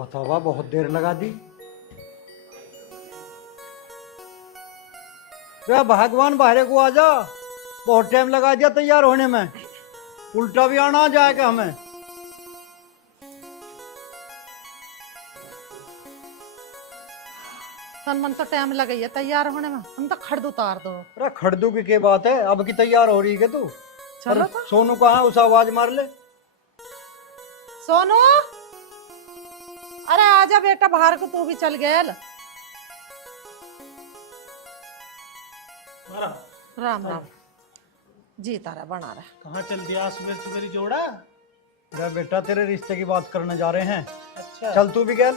बतावा बहुत देर लगा दी। रे भगवान बाहर को आ जा, बहुत टाइम लगा दिया तैयार होने में, उल्टा भी आना आ जाएगा हमें। मन तो टाइम लगा है तैयार होने में, हम तो खड़द उतार दो। अरे खड़दू की क्या बात है, अब की तैयार हो रही है तू? चलो अरे सोनू कहाँ है, उसे आवाज मार ले। सोनू, अरे आजा बेटा बाहर को, तू भी चल गया। राम राम जी, तारा बना रहा। कहाँ चल दिया सुबह सुबह जोड़ा? अरे बेटा तेरे रिश्ते की बात करने जा रहे हैं। अच्छा चल तू भी गया।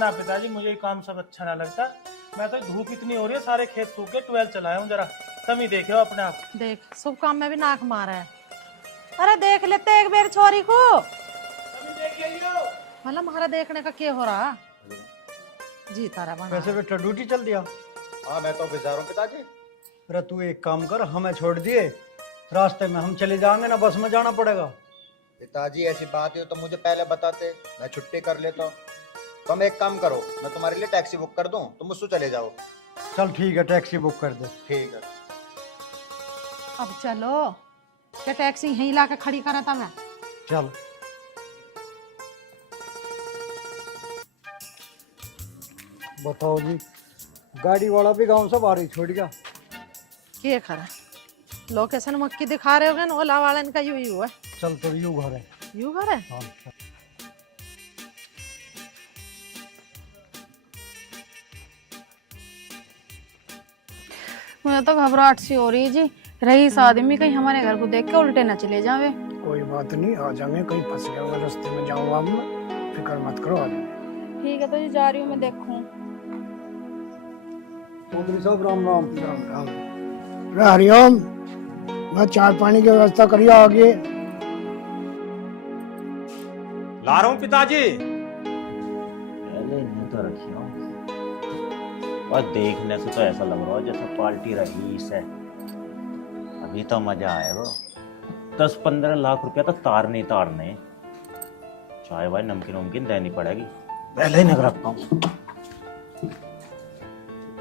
ना पिताजी, मुझे ये काम सब अच्छा ना लगता। मैं तो धूप इतनी हो रही है, सारे खेत सूख के 12 चलाया हूँ, जरा तुम ही देखे हो अपने आप। देख शुभ काम में भी नाक मारा है। अरे देख लेते एक बेर छोरी को, मतलब हमारा देखने का क्या हो रहा जी। तारा बना वैसे बेटा ड्यूटी चल दिया? हाँ मैं तो ऑफिस जा रहा हूँ पिताजी। अरे तू एक काम कर, हमें छोड़ दिए, रास्ते में हम चले जाएंगे ना, बस में जाना पड़ेगा। पिताजी ऐसी बात है तो मुझे पहले बताते, मैं छुट्टी कर लेता हूँ। तुम एक काम करो, मैं तुम्हारे लिए टैक्सी बुक कर दूँ, तुम मुझसे चले जाओ। चल ठीक है, टैक्सी बुक कर दे। ठीक है। अब चलो, क्या टैक्सी यहीं ला के खड़ी करा था मैं? चल बताओ जी, गाड़ी वाला भी गांव से बाहर ही छोड़ गया। क्या खरा लोकेशन मक्की दिखा रहे होगे ना, ओला वाले का यू है। चल तो यू घर है। यू घर है? हाँ मुझे तो घबराहट सी हो रही है जी। रईस आदमी कहीं हमारे घर को देख के उल्टे न चले जावे। कोई बात नहीं, आ जाएंगे, कहीं फंस गया होगा रास्ते में, जाऊंगा अब मैं, फिक्र मत करो। आ जाओ। ठीक है तो जी, जा रही हूँ मैं, देखूं। चौधरी साहब राम राम। राम राम। अरे हरिओम, मैं चाय पानी की व्यवस्था करिए आगे। ला रहा हूँ पिताजी। पहले इन्हें तो रखी हूँ, और देखने से तो ऐसा लग रहा है जैसे पार्टी रईस है। अभी तो मजा आएगा। 10-15 लाख रुपया तो तारने तारने। चाय वाय नमकीन वमकीन देनी पड़ेगी, पहले ही नग रखता हूँ।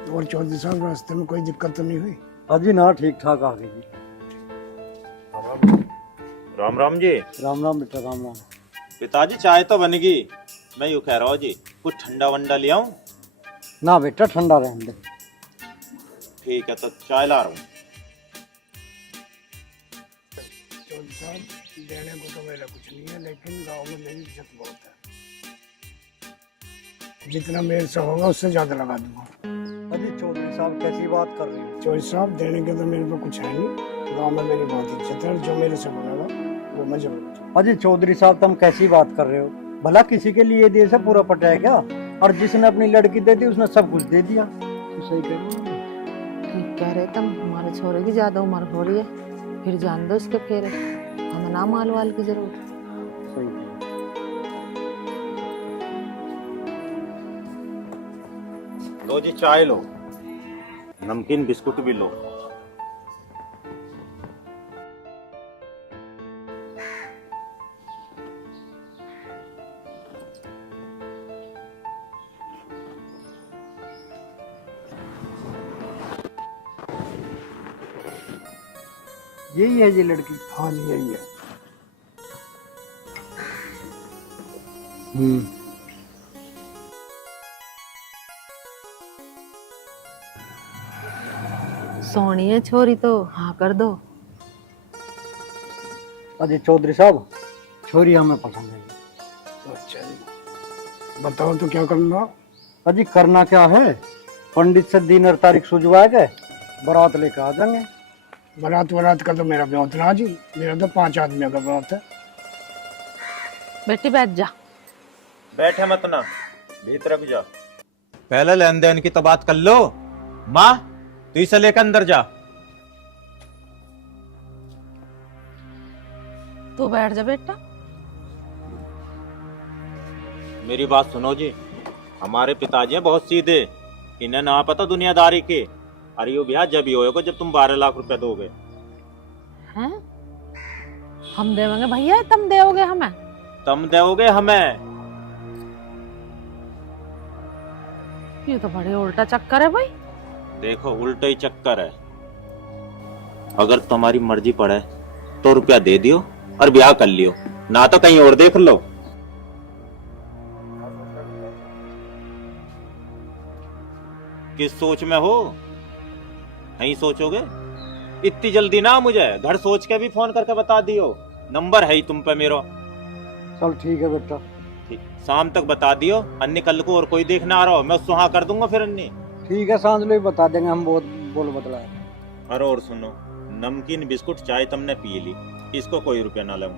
और चौधरी साहब, रास्ते में कोई दिक्कत तो नहीं हुई? अजी ना, ठीक ठाक आ गई जी। राम राम जी। राम राम बेटा, राम राम। पिताजी चाय तो बनेगी, मैं यूँ कह रहा हूँ जी, कुछ ठंडा वंडा ले आऊँ? ना बेटा, ठंडा रहने दे। ठीक है तो चाय ला रहा हूँ। चौधरी साहब, देने को तो मेरा कुछ नहीं है, लेकिन गांव में मेरी इज्जत बहुत है। जितना मेरे से होगा उससे ज्यादा लगा दूंगा। अजी चौधरी साहब कैसी बात कर रहे हैं? चौधरी साहब, देने के तो मेरे पे कुछ है नहीं, गांव में मेरी बहुत इज्जत है, जो मेरे से बनेगा वो मैं जरूर दूंगा। अजी चौधरी साहब तुम कैसी बात कर रहे हो? भला किसी के लिए दे से पूरा पटा है क्या? और जिसने अपनी लड़की दे दी उसने सब कुछ दे दिया। तो सही कह रहे हो। ठीक कह रहे तुम, हमारे छोरे की ज्यादा उम्र हो रही है, फिर जान दो इसके फेरे, हमें ना माल वाल की जरूरत। सही कह रहे हो। लो जी चाय लो, नमकीन बिस्कुट भी लो। यही है ये लड़की? हाँ जी, यही है। सोनी है छोरी तो हाँ कर दो। अजी चौधरी साहब, छोरी हमें पसंद है। अच्छा जी, बताओ तो क्या करना? अजी करना क्या है, पंडित से दिन और तारीख सुझवा के बारात लेकर आ जाएंगे। बारात का तो मेरा ब्याह ना जी, मेरा तो 5 आदमियों का ब्याह है। बेटी बैठ जा। बैठे मत ना, भीतर भी जा। पहले लेन देन की तो बात कर लो। माँ तू इसे लेकर अंदर जा। तू बैठ जा बेटा। मेरी बात सुनो जी, हमारे पिताजी हैं बहुत सीधे, इन्हें ना पता दुनियादारी के। अरे यो ब्याह जब ही होगा जब तुम 12 लाख रुपया दोगे। हैं? हम देवेंगे भैया, तुम दोगे हमें? तुम दोगे हमें? ये तो बड़े उल्टा चक्कर है भाई। देखो उल्टा ही चक्कर है। अगर तुम्हारी मर्जी पड़े तो रुपया दे दियो और ब्याह कर लियो, ना तो कहीं और देख लो। किस सोच में हो? नहीं सोचोगे? इतनी जल्दी ना, मुझे घर सोच के भी फोन करके बता दियो। नंबर है ही तुम पे मेरा। चल ठीक है बेटा। शाम तक बता दियो, अन्य कल को और कोई देखना आ रहा हो मैं सुहा कर दूंगा फिर अन्य। ठीक है, सांझ में बता देंगे हम, बहुत बोल बतलाए। अरे और सुनो, नमकीन बिस्कुट चाय तुमने पी ली, इसको कोई रुपया ना लूं।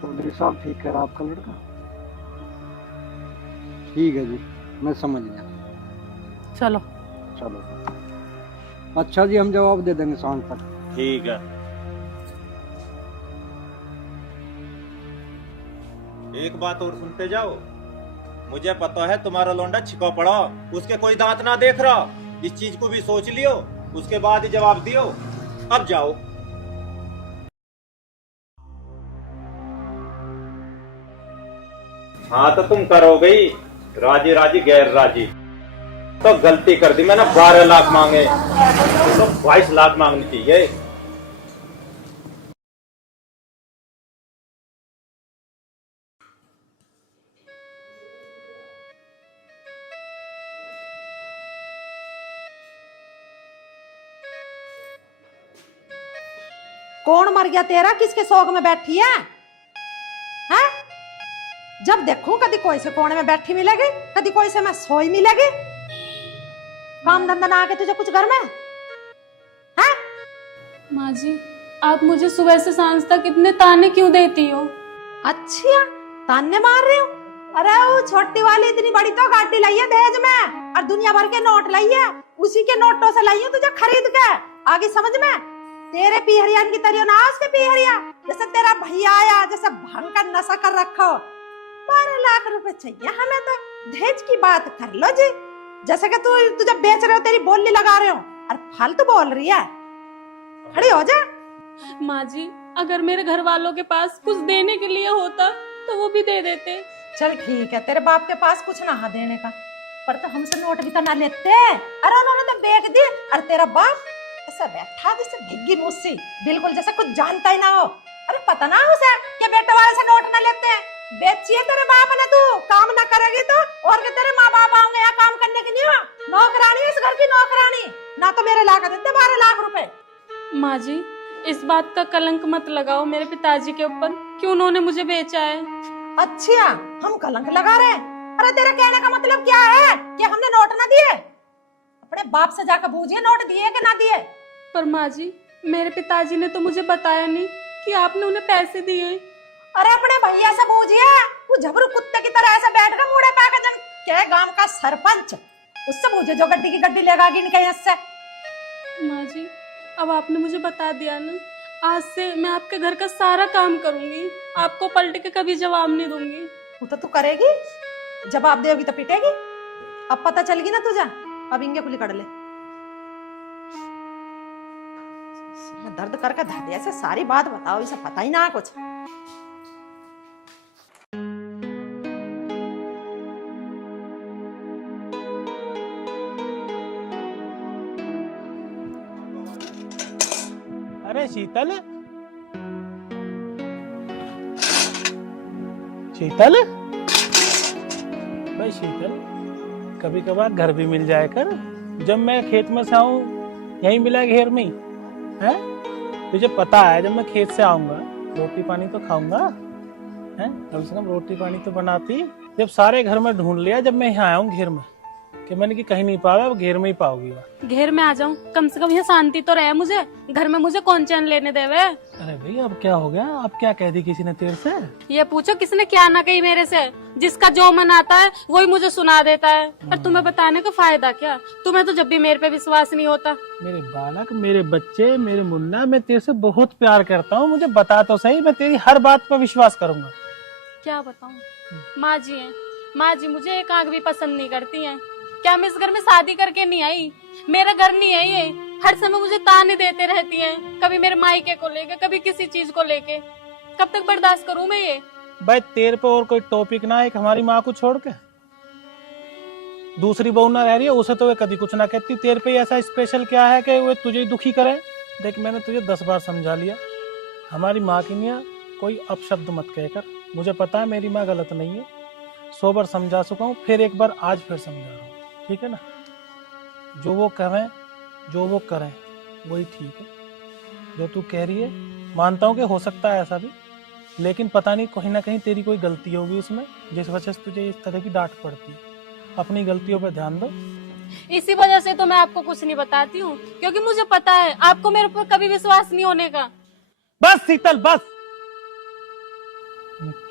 चौधरी साहब ठीक है आपका लड़का? ठीक है जी, मैं समझ गया। चलो चलो अच्छा जी, हम जवाब दे देंगे शाम तक। ठीक है। एक बात और सुनते जाओ, मुझे पता है तुम्हारा लौंडा छिपा पड़ा, उसके कोई दांत ना देख रहा। इस चीज को भी सोच लियो, उसके बाद ही जवाब दियो। अब जाओ। हाँ तो तुम करोगे ही, राजी राजी गैर राजी। तो गलती कर दी मैंने, 12 लाख मांगे तो 22 लाख मांगनी चाहिए। कौन मर गया तेरा? किसके शौक में बैठी है? हैं? जब देखूं कभी कोई से कोने में बैठी मिलेगी, कभी कोई से मैं सोई मिलेगी। काम धंधा ना आके तुझे कुछ घर में हैं? माँ जी, आप मुझे सुबह से सांझ तक इतने ताने क्यों देती हो? अच्छा, ताने मार रही हूँ? अरे वो छोटी वाली इतनी बड़ी तो गाड़ी लाई है दहेज में, और दुनिया भर के नोट लाई है, उसी के नोटों से लाई हूँ तुझे खरीद के। आगे समझ में? तेरे पीहरियान की तरह ना उसके पीहरिया, जैसे तेरा भैया आया, जैसे भांग का नशा कर रखो। 12 लाख रुपए चाहिए हमें तो, दहेज की बात कर लो जी। जैसे कि तुझे बेच रहे हो, तेरी बोली लगा रहे हो, और फालतू बोल रही है। खड़ी हो जा। माँ जी, अगर मेरे घर वालों के पास कुछ देने के लिए होता तो वो भी दे देते। चल ठीक है, तेरे बाप के पास कुछ ना देने का, पर तो हमसे नोट भी तो ना लेते। अरे उन्होंने तो बेच दी, और तेरा बाप ऐसा बैठा जैसे भिग्गी मुझसे, बिल्कुल जैसे कुछ जानता ही ना हो। अरे पता ना उसे कि बेटे वाले से नोट ना लेते हैं। बेचिए तेरे बाप ने, तू काम ना करेगी तो और के तेरे माँ बाप आएंगे यहाँ काम करने के लिए। नौकरानी, इस घर की नौकरानी ना, तो मेरे ला कर देते 12 लाख रुपए। माँ जी, इस बात का कलंक मत लगाओ मेरे पिताजी के ऊपर कि उन्होंने मुझे बेचा है। अच्छा, हम कलंक लगा रहे हैं? अरे तेरे कहने का मतलब क्या है कि हमने नोट ना दिए? अपने बाप से जाकर पूछिए नोट दिए कि ना दिए। पर माँ जी, मेरे पिताजी ने तो मुझे बताया नहीं कि आपने उन्हें पैसे दिए। अरे अपने भैया से पूछिए, वो झबरू कुत्ते की तरह ऐसे बैठ कर मुड़े पे आकर, जब के गांव का सरपंच, उससे पूछे जो गड्डी की गड्डी लेगा गिन के इससे। माँ जी, अब आपने मुझे बता दिया ना, आज से मैं आपके घर का सारा काम करूंगी, आपको पलट के कभी जवाब नहीं दूंगी। वो तो तू करेगी, जवाब देगी तो पिटेगी। अब पता चलेगी ना तुझे, अब इंगे खुली कर ले। दर्द करके धर ऐसे सारी बात बताओ, इसे पता ही ना कुछ। अरे शीतल, शीतल भाई, शीतल कभी कभार घर भी मिल जाए कर। जब मैं खेत में से आऊं यहीं मिला घेर में ही है। तुझे पता है जब मैं खेत से आऊंगा रोटी पानी तो खाऊंगा, है कम से कम रोटी पानी तो बनाती। जब सारे घर में ढूंढ लिया, जब मैं यहाँ आया हूँ घेर में, कि मैंने कि कहीं नहीं पाया, अब घेर में ही पाओगी। घेर में आ जाऊं, कम से कम यहाँ शांति तो रहे। मुझे घर में मुझे कौन चैन लेने देवे। अरे भाई अब क्या हो गया? अब क्या कह दी किसी ने तेरे से? ये पूछो किसने क्या ना कही मेरे से। जिसका जो मन आता है वही मुझे सुना देता है, और तुम्हें बताने का फायदा क्या? तुम्हें तो जब भी मेरे पे विश्वास नहीं होता। मेरे बालक, मेरे बच्चे, मेरे मुन्ना, मैं तेरे से बहुत प्यार करता हूँ। मुझे बता तो सही, मैं तेरी हर बात पर विश्वास करूंगा। क्या बताऊं? माँ जी है, माँ जी मुझे एक आंख भी पसंद नहीं करती हैं। क्या मैं इस घर में शादी करके नहीं आई? मेरा घर नहीं है ये। हर समय मुझे ताने देते रहती हैं, कभी मेरे मायके को लेके, कभी किसी चीज को लेके। कब तक बर्दाश्त करूं मैं ये? भाई तेरे पे और कोई टॉपिक ना है हमारी माँ को छोड़ के? दूसरी बहू ना रह रही है उसे तो वे कभी कुछ ना कहती। तेरे पे ऐसा स्पेशल क्या है कि वे तुझे ही दुखी करे? देख मैंने तुझे 10 बार समझा लिया, हमारी माँ की नहीं कोई अपशब्द मत कहकर। मुझे पता है मेरी माँ गलत नहीं है, 100 बार समझा चुका हूँ, फिर एक बार आज फिर समझा रहा हूँ, ठीक है ना? जो वो करें जो वो करें वही ठीक है। जो तू कह रही है मानता हूँ कि हो सकता है ऐसा भी, लेकिन पता नहीं कहीं ना कहीं तेरी कोई गलती होगी उसमें, जिस वजह से तुझे इस तरह की डांट पड़ती है। अपनी गलतियों पर ध्यान दो। इसी वजह से तो मैं आपको कुछ नहीं बताती हूँ, क्योंकि मुझे पता है आपको मेरे ऊपर कभी विश्वास नहीं होने का। बस शीतल बस,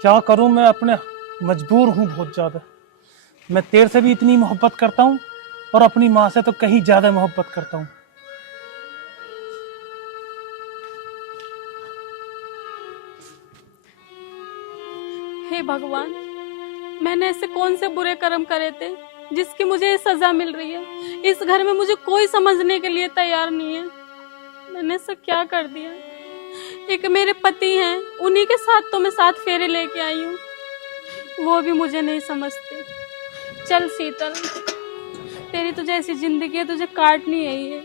क्या करूं मैं, अपने मजबूर हूं बहुत ज्यादा। मैं तेरे से भी इतनी मोहब्बत करता हूं और अपनी माँ से तो कहीं ज्यादा मोहब्बत करता हूं। हे भगवान, मैंने ऐसे कौन से बुरे कर्म करे थे जिसकी मुझे ये सजा मिल रही है। इस घर में मुझे कोई समझने के लिए तैयार नहीं है। मैंने ऐसा क्या कर दिया? एक मेरे पति हैं, उन्हीं के साथ तो मैं 7 फेरे लेके आई हूँ, वो भी मुझे नहीं समझते। चल शीतल, तेरी तुझे ऐसी जिंदगी है, तुझे काटनी है ये।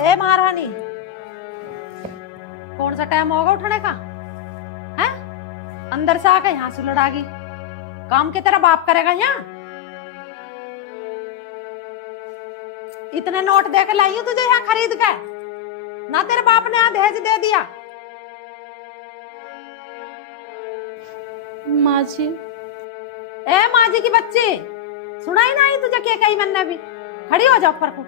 ए महारानी, कौन सा टाइम होगा उठने का? हैं? अंदर से आके यहाँ से लड़ागी, काम की तरह बाप करेगा यहाँ? इतने नोट दे के लाई हूं तुझे यहाँ खरीद के, ना तेरे बाप ने यहाँ दहेज दे दिया? माँ जी। ए माँ जी की बच्ची, सुनाई ना आई तुझे क्या कही मैंने भी? खड़ी हो जा ऊपर को।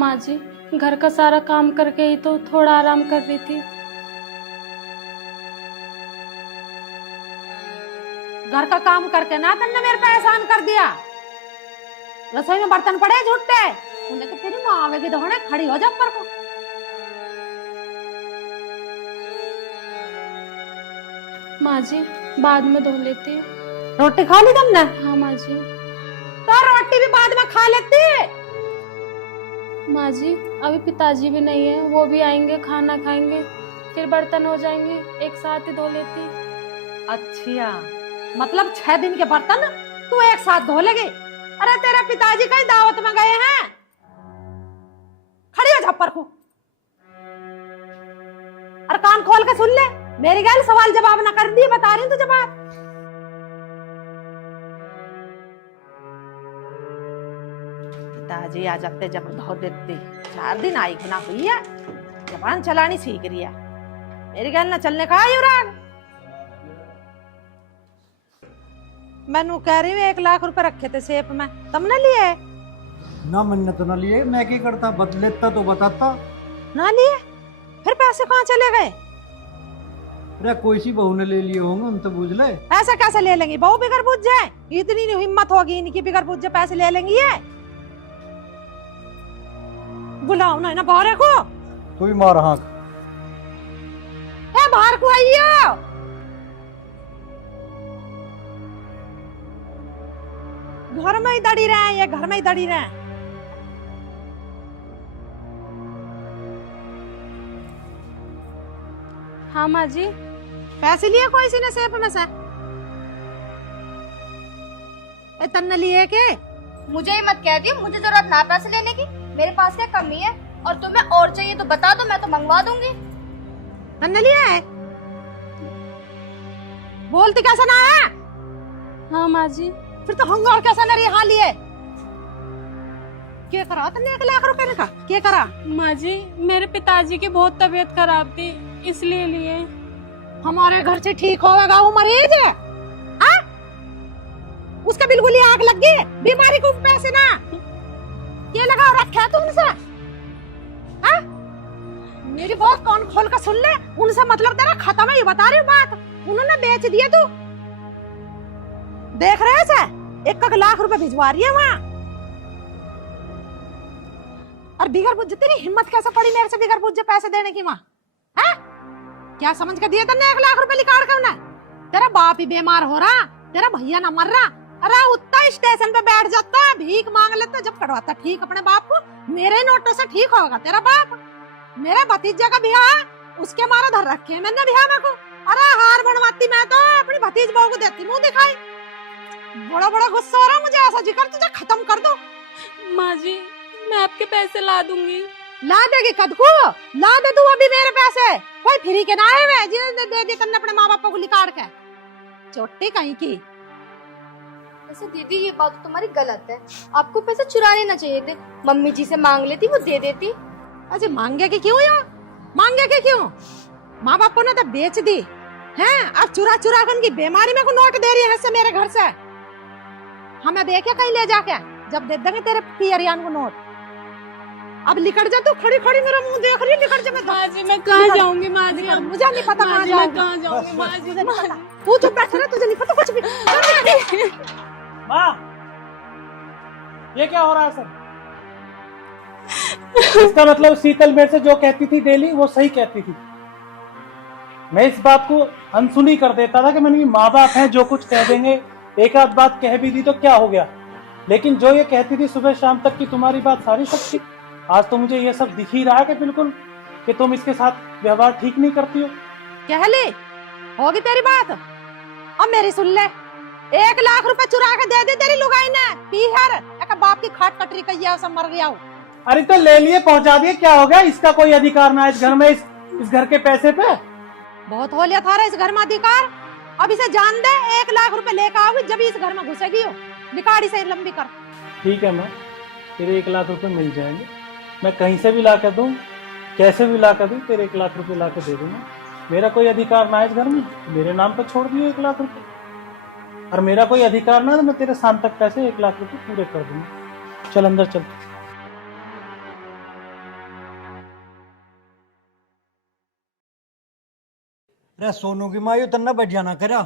माँ जी, घर का सारा काम करके ही तो थोड़ा आराम कर रही थी। घर का काम करके ना तुमने मेरे पे एहसान कर दिया। रसोई में बर्तन पड़े झूठे, उन्हें तो तेरी माँ आवेगी दौड़े। खड़ी हो जा ऊपर को। माँ जी, बाद में धो लेती। रोटी खा ली तुमने? हाँ माँ जी। तो रोटी भी बाद में खा लेती। माँ जी, अभी पिताजी भी नहीं है, वो भी आएंगे, खाना खाएंगे, फिर बर्तन हो जाएंगे, एक साथ ही धो लेती। अच्छा, मतलब 6 दिन के बर्तन तू एक साथ धो लेगी? अरे तेरे पिताजी कहीं दावत में गए हैं? खड़ी हो जा ऊपर को। और कान खोल के सुन ले, मेरी गैल सवाल जवाब ना कर दी, बता रही हूँ तुझे बात। पिताजी आ जाते जब धो देती। 4 दिन आई गुना हुई है, जबान चलानी सीख रही है। मेरी गैल ना चलने का युवराज। मैनू कह रही हूँ 1 लाख रुपए रखे थे सेफ में, तुमने लिए? ना मैंने तो ना लिए, मैं क्या करता, लेता तो बताता। ना लिए? फिर पैसे कहाँ चले गए? अरे कोई सी बहू ने ले लिए होंगे, उन तो पूछ ले। ऐसा कैसे ले लेंगी? बहू बिगर बुझ जाए? इतनी नहीं हिम्मत होगी इनकी, बिगर बुझ जाए पैसे ले लेंगी ये? बुलाओ ना बाहर को। तू ही मार हाँक। ए बाहर को आइयो। घर में ही दड़ी रहे, ये घर में ही दड़ी रहे। हाँ माँ जी। पैसे लिए कोई सी ने सेफ में से? तन्ने लिए के? मुझे ही मत कह दियो, मुझे जरूरत ना पैसे लेने की। मेरे पास क्या कमी है? और तुम्हें और चाहिए तो बता दो, मैं तो मंगवा दूंगी। तन्ने लिया है? बोलती कैसा ना है? हाँ माँ जी। फिर तो हंगार कैसा ना रिहा लिए? क्या करा तन्ने 1 लाख रुपए का? क्या करा? माँ जी, मेरे पिताजी की बहुत तबीयत खराब थी, इसलिए लिए। हमारे घर से ठीक होगा वो मरीज है? हाँ? उसका बिल्कुल ही आग लग गई, बीमारी को पैसे ना ये लगा रखा तुमसे? हाँ? मेरी बात कान खोल कर सुन ले, उनसे मतलब तेरा खत्म है, ये बता रही हूँ बात। उन्होंने बेच दिए, तू देख रहे से 1 लाख रुपए भिजवा रही है वहाँ। और बिगर बुझ तेरी हिम्मत कैसे पड़ी मेरे से बिगर बुझ पैसे देने की वहाँ? क्या समझ के दिए तन्ने 1 लाख रुपए निकाल कर? तेरा बाप ही बीमार हो रहा तेरा भैया ना मर रहा। अरे उतना स्टेशन पे बैठ जाता, भीख मांग लेता, जब करवाता ठीक अपने बाप को। मेरे नोटों से ठीक होगा तेरा बाप। मेरे भतीजे का ब्याह उसके मारा धर रखे मैंने ब्याह में को। अरे हार बनवाती मैं तो अपनी भतीज बहू को देती मुंह दिखाई। बड़ा बड़ा गुस्सा हो रहा मुझे, ऐसा जिक्र तुझे खत्म कर दो। माँ जी मैं आपके पैसे ला दूंगी। ला देगी कद को, ला दे तू अभी मेरे पैसे। कोई फ्री के ना आए वे जिन्हें दे दी तन्ने अपने माँ बाप को लिकाड़ के। चोटी कहीं की। वैसे दीदी ये बात तो तुम्हारी गलत है, आपको पैसे चुरा लेना चाहिए थे। मम्मी जी से मांग लेती, वो दे देती। अजय मांगे की क्यों यार, मांगे की क्यों? माँ बाप ने तो बेच दी हैं, अब चुरा चुरा कर की बीमारी में को नोट दे रही है से मेरे घर से। हमें देखे कहीं ले जाके, जब दे देंगे तेरे पियरियान को नोट। अब लिखट जा, तू खड़ी खड़ी मेरा मुंह देख रही, लिखट जा। माँ जी मैं कहाँ जाऊंगी माँ जी? मुझे नहीं पता कहाँ जाऊंगी। कहाँ जाऊंगी माँ जी? मुझे नहीं पता, तू चुप बैठ रहा, तुझे नहीं पता कुछ भी। माँ ये क्या हो रहा है सर? इसका मतलब शीतल मेरे से जो कहती थी डेली वो सही कहती थी। मैं इस बात को अनसुनी कर देता था कि मैंने माँ बाप हैं जो कुछ कह देंगे, एक आध बात कह भी दी तो क्या हो गया। लेकिन जो ये कहती थी सुबह शाम तक की तुम्हारी बात सारी सच थी। आज तो मुझे ये सब दिख ही रहा है कि बिल्कुल कि तुम इसके साथ व्यवहार ठीक नहीं करती हो। कह ले होगी तेरी बात, अब मेरी सुन ले। 1 लाख रुपए चुरा के दे दे तेरी लुगाई ने, पीहर एक बाप की खाट कटरी कहिया सब मर गया हो। अरे तो ले लिए पहुंचा दिए, क्या हो गया? इसका कोई अधिकार ना है इस घर में, इस घर के पैसे पे। बहुत हो लिया था इस घर में अधिकार। अब इसे जान दे, 1 लाख रुपए लेकर आओगी जब इस घर में घुसेगी हो। निकाड़ी से लंबी कर। ठीक है माँ, तेरे 1 लाख रुपए मिल जाएंगे। मैं कहीं से भी ला कर दूँ, कैसे भी ला कर दूँ, तेरे 1 लाख रुपए ला कर दे दूंगा। मेरा कोई अधिकार ना है इस घर में, मेरे नाम पर छोड़ दियो 1 लाख रुपए। और मेरा कोई अधिकार ना, तो मैं तेरे शाम तक पैसे 1 लाख रुपए पूरे कर दूंगा। चल अंदर चल। रे सोनू की माँ, यू तन्ना बढ़िया ना करा,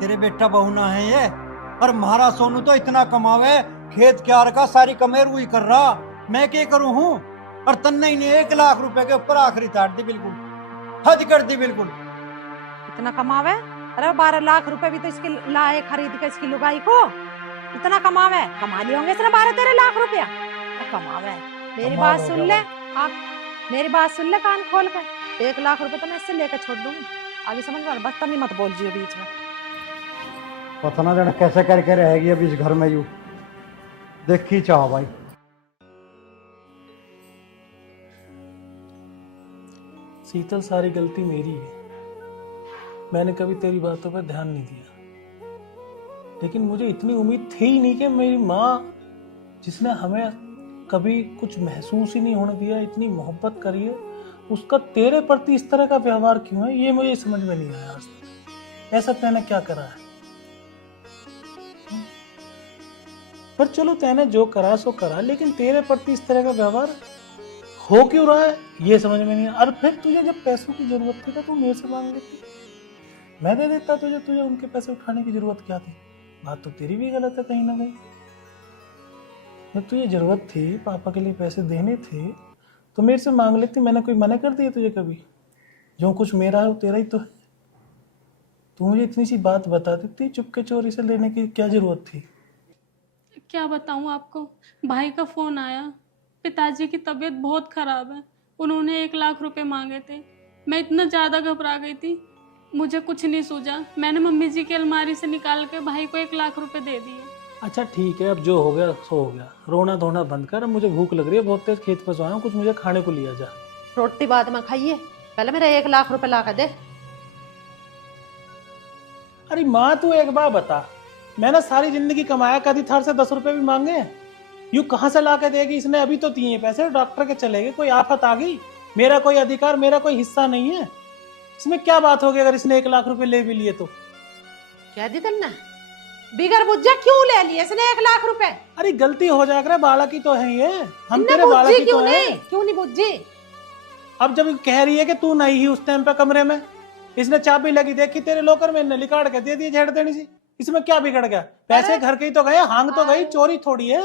तेरे बेटा बहू ना है ये। और महाराज सोनू तो इतना कमावे, खेत क्यार का सारी कमेर वही कर रहा, मैं क्या करूं हूँ? और तन्ने ही ने 1 लाख रुपए के ऊपर आखिरी ताट दी, बिल्कुल हद कर दी बिल्कुल। इतना कमावे? अरे 12 लाख रुपए भी तो इसके लाए खरीद के इसकी लुगाई को। इतना कमावे, कमा लिए होंगे इसने 12-13 लाख रुपया। कमावे। मेरी बात सुन ले आप, मेरी बात सुन ले कान खोल कर। 1 लाख रुपए तो मैं इससे लेकर छोड़ दूंगी, आगे समझ में। बदतमीजी मत बोल जियो बीच में। पता ना जाने कैसे करके रहेगी अब इस घर में यू, देखी चाहो भाई। शीतल, सारी गलती मेरी है। मैंने कभी तेरी बातों पर ध्यान नहीं दिया, लेकिन मुझे इतनी उम्मीद थी ही नहीं कि मेरी माँ, जिसने हमें कभी कुछ महसूस ही नहीं होने दिया, इतनी मोहब्बत करी है, उसका तेरे प्रति इस तरह का व्यवहार क्यों है, ये मुझे समझ में नहीं आया आज तक। ऐसा तैने क्या करा है? पर चलो तैने जो करा सो करा, लेकिन तेरे प्रति इस तरह का व्यवहार हो क्यों रहा है ये समझ में नहीं। और फिर तुझे जब पैसों की जरूरत थी तो तू मेरे से मांग लेती, मैं दे देता तुझे। तुझे उनके पैसे उठाने की जरूरत क्या थी? बात तो तेरी भी गलत है कहीं ना कहीं। जब तुझे जरूरत थी, पापा के लिए पैसे देने थे, तो मेरे से मांग लेती। मैंने कोई मना कर दिया तुझे कभी? जो कुछ मेरा है वो तेरा ही तो है। तू मुझे इतनी सी बात बता देती, चुपके चोरी से लेने की क्या जरूरत थी? क्या बताऊं आपको, भाई का फोन आया, पिताजी की तबीयत बहुत खराब है, उन्होंने 1 लाख रुपए मांगे थे। मैं इतना ज्यादा घबरा गई थी, मुझे कुछ नहीं सूझा। मैंने मम्मी जी की अलमारी से निकाल के भाई को 1 लाख रुपए दे दिए। अच्छा ठीक है, अब जो हो गया सो हो गया, रोना धोना बंद कर। अब मुझे भूख लग रही है, बहुत तेज खेत पर से आया हूं, कुछ मुझे खाने को लिया जा। रोटी बाद में खाइए, पहले मेरा 1 लाख रुपए ला कर दे। अरे माँ तू एक बार बता, मैंने सारी जिंदगी कमाया, कभी थार से 10 रुपए भी मांगे? यू कहाँ से ला के देगी? इसने अभी तो दिए पैसे, डॉक्टर के चले गए, कोई आफत आ गई, मेरा कोई अधिकार, मेरा कोई हिस्सा नहीं है इसमें। क्या बात होगी अगर इसने 1 लाख रुपए ले भी लिए तो? क्या दी तन्ना बिगर बुझे क्यों ले लिए इसने 1 लाख रुपए? अरे गलती हो जाएगा, बालक ही तो है ये, हम तेरे इन्ने बालक बुझी ही तो क्यों है। नहीं? क्यों नहीं बुझी? अब जब कह रही है कि तू नहीं ही उस टाइम पे कमरे में, इसने चाबी लगी देखी तेरे लॉकर में, नली काट के दे दी झेड़ देनी सी, इसमें क्या बिगड़ गया? पैसे घर के ही तो गए, हांग तो गई, चोरी थोड़ी है।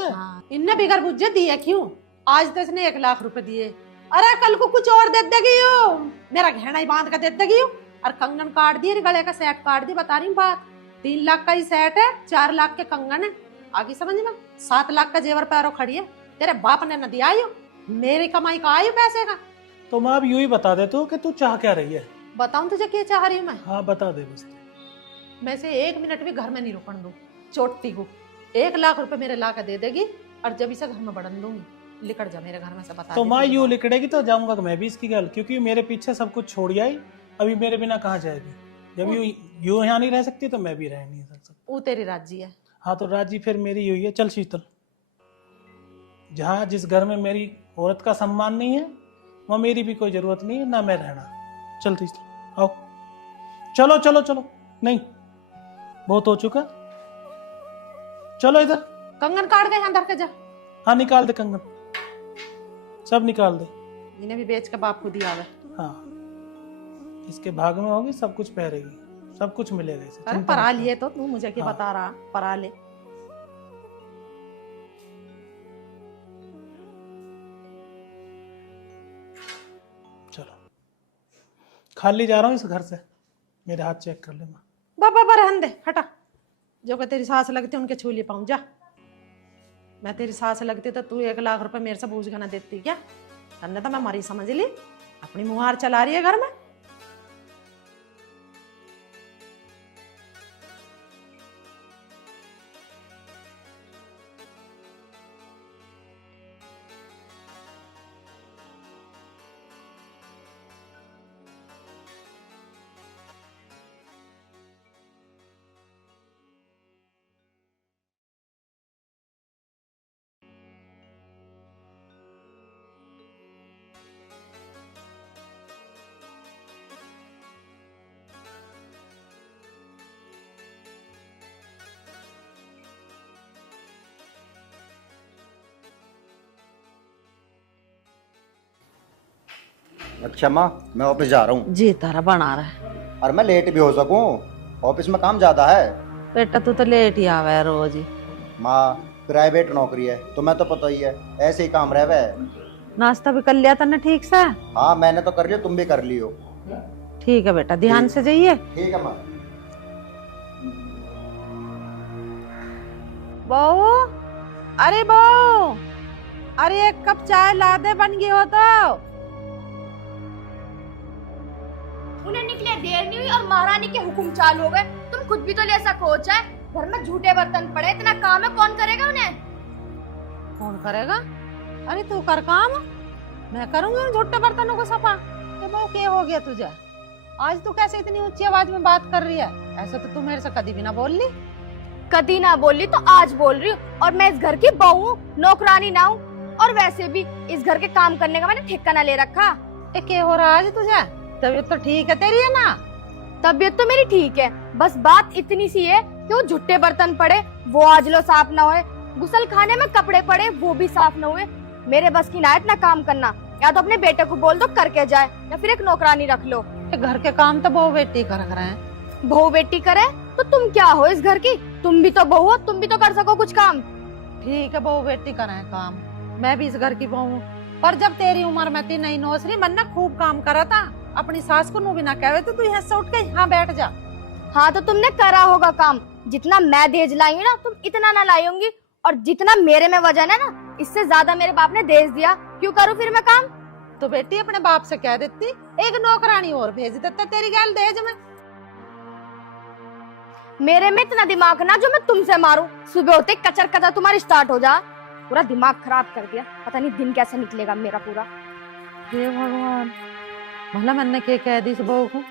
इनने बिगर बुझे दिए क्यों? आज तो इसने 1 लाख रुपए दिए, अरे कल को कुछ और दे देगी यू, मेरा गहना ही बांध कर दे देगी यू। और कंगन काट दिए, गले का सेट काट दी, बता रही हूँ बात। 3 लाख का ही सेट है, 4 लाख के कंगन है, आगे समझ में, 7 लाख का जेवर पैरों खड़ी है। तेरे बाप ने न दिया आयु, मेरी कमाई का आयु पैसे का। तो माँ अब यूं ही बता दे तू कि तू चाह क्या रही है। बताऊं तुझे क्या चाह रही हूँ मैं? हाँ बता दे बस। मैं से 1 मिनट भी घर में नहीं रुकन दूं। चोटी को 1 लाख रुपए मेरे ला के दे देगी और जब इसे घर में बढ़न दूंगी। लिकड़ जा मेरे घर में से, बता। तो माँ यूं लिकड़ेगी तो जाऊंगा मैं भी इसकी गल, क्योंकि मेरे पीछे सब कुछ छोड़ आई, अभी मेरे बिना कहाँ जाएगी। जब यूं यहाँ नहीं रह सकती तो मैं भी रह नहीं सकता। वो तेरी राजी है। हाँ तो राजी फिर मेरी हुई है। चल शीतल, जहाँ जिस घर में मेरी औरत का सम्मान नहीं है वहाँ मेरी भी कोई जरूरत नहीं है, ना मैं रहना। चल शीतल आओ, चलो चलो चलो। नहीं बहुत हो चुका, चलो इधर। कंगन काट गए अंदर के जा। हाँ निकाल दे कंगन, सब निकाल दे। इन्हें भी बेच के बाप को दिया है। हाँ इसके भाग में होगी, सब कुछ पहरेगी, सब कुछ मिलेगा इसे। अरे परा लिए तो तू मुझे क्या बता रहा, परा ले। चलो खाली जा रहा हूँ इस घर से, मेरे हाथ चेक कर ले माँ। बाबा रहन दे, हटा। जो कि तेरी सास लगती उनके छू ले पाऊं जा। मैं तेरी सास लगती तो तू 1 लाख रुपए मेरे से पूछ के ना देती क्या? तन्ने तो मैं मरी समझ ली, अपनी मुहार चला रही है घर में। अच्छा माँ, मैं ऑफिस जा रहा हूँ। जी तारा बना रहा है। और मैं लेट भी हो सकूँ, ऑफिस में काम ज्यादा है। बेटा तू तो लेट ही आवा है रोज ही। माँ प्राइवेट नौकरी है, तुम्हें तो पता ही है, ऐसे ही काम रहे है। नाश्ता भी कर लिया तन्ने ठीक से? हाँ मैंने तो कर लिया, तुम भी कर लियो। ठीक है बेटा, ध्यान से जाइए। ठीक है माँ। बहू, अरे बहू, अरे 1 कप चाय ला दे, बन गई हो तो। उन्हें निकले देर नहीं हुई और महारानी के हुक्म चालू हो गए। तुम खुद भी तो ले सको चाय, घर में झूठे बर्तन पड़े, इतना काम है, कौन करेगा उन्हें? कौन करेगा? अरे तू कर काम, मैं करूंगी उन झूठे बर्तनों को सफा। तो बहू क्या हो गया तुझे? आज तू कैसे इतनी ऊंची आवाज में बात कर रही है? ऐसा तो तू मेरे से कभी भी ना बोल ली। कभी ना बोली तो आज बोल रही हूँ। और मैं इस घर की बहू हूँ, नौकरानी ना हूँ। और वैसे भी इस घर के काम करने का मैंने ठेका ना ले रखा। क्या हो रहा है आज तुझे? तबीयत तो ठीक है तेरी, है ना? तबीयत तो मेरी ठीक है, बस बात इतनी सी है कि वो झुट्टे बर्तन पड़े वो आज लो साफ ना हुए, गुसल खाने में कपड़े पड़े वो भी साफ ना हुए। मेरे बस की ना इतना काम करना। या तो अपने बेटे को बोल दो करके जाए, या फिर एक नौकरानी रख लो। घर के काम तो बहू बेटी कर रहे हैं। बहू बेटी करे तो तुम क्या हो इस घर की? तुम भी तो बहू हो, तुम भी तो कर सको कुछ काम। ठीक है बहू बेटी करें काम, मैं भी इस घर की बहू हूँ। पर जब तेरी उम्र में थी नहीं नौसरी, मन ना खूब काम करा था। अपनी सास को नु भी ना कहे तो तू यहाँ से उठ के यहाँ बैठ जा। हाँ तो तुमने करा होगा काम, जितना मैं दहेज लाई हूँ ना तुम इतना ना लाई होंगी। और जितना मेरे में वजन है ना, इससे ज्यादा मेरे बाप ने दहेज दिया। क्यों करूँ फिर मैं काम? तो बेटी अपने बाप से कह देती, एक नौकरानी और भेज देता तेरी गैल दहेज में। मेरे में इतना दिमाग ना जो मैं तुमसे मारूं। सुबह होते कचर कचर तुम्हारी स्टार्ट हो जा, पूरा दिमाग खराब कर दिया। पता नहीं दिन कैसे निकलेगा मेरा पूरा। हे भगवान, भला मैंने क्या कह दी इस बहू को?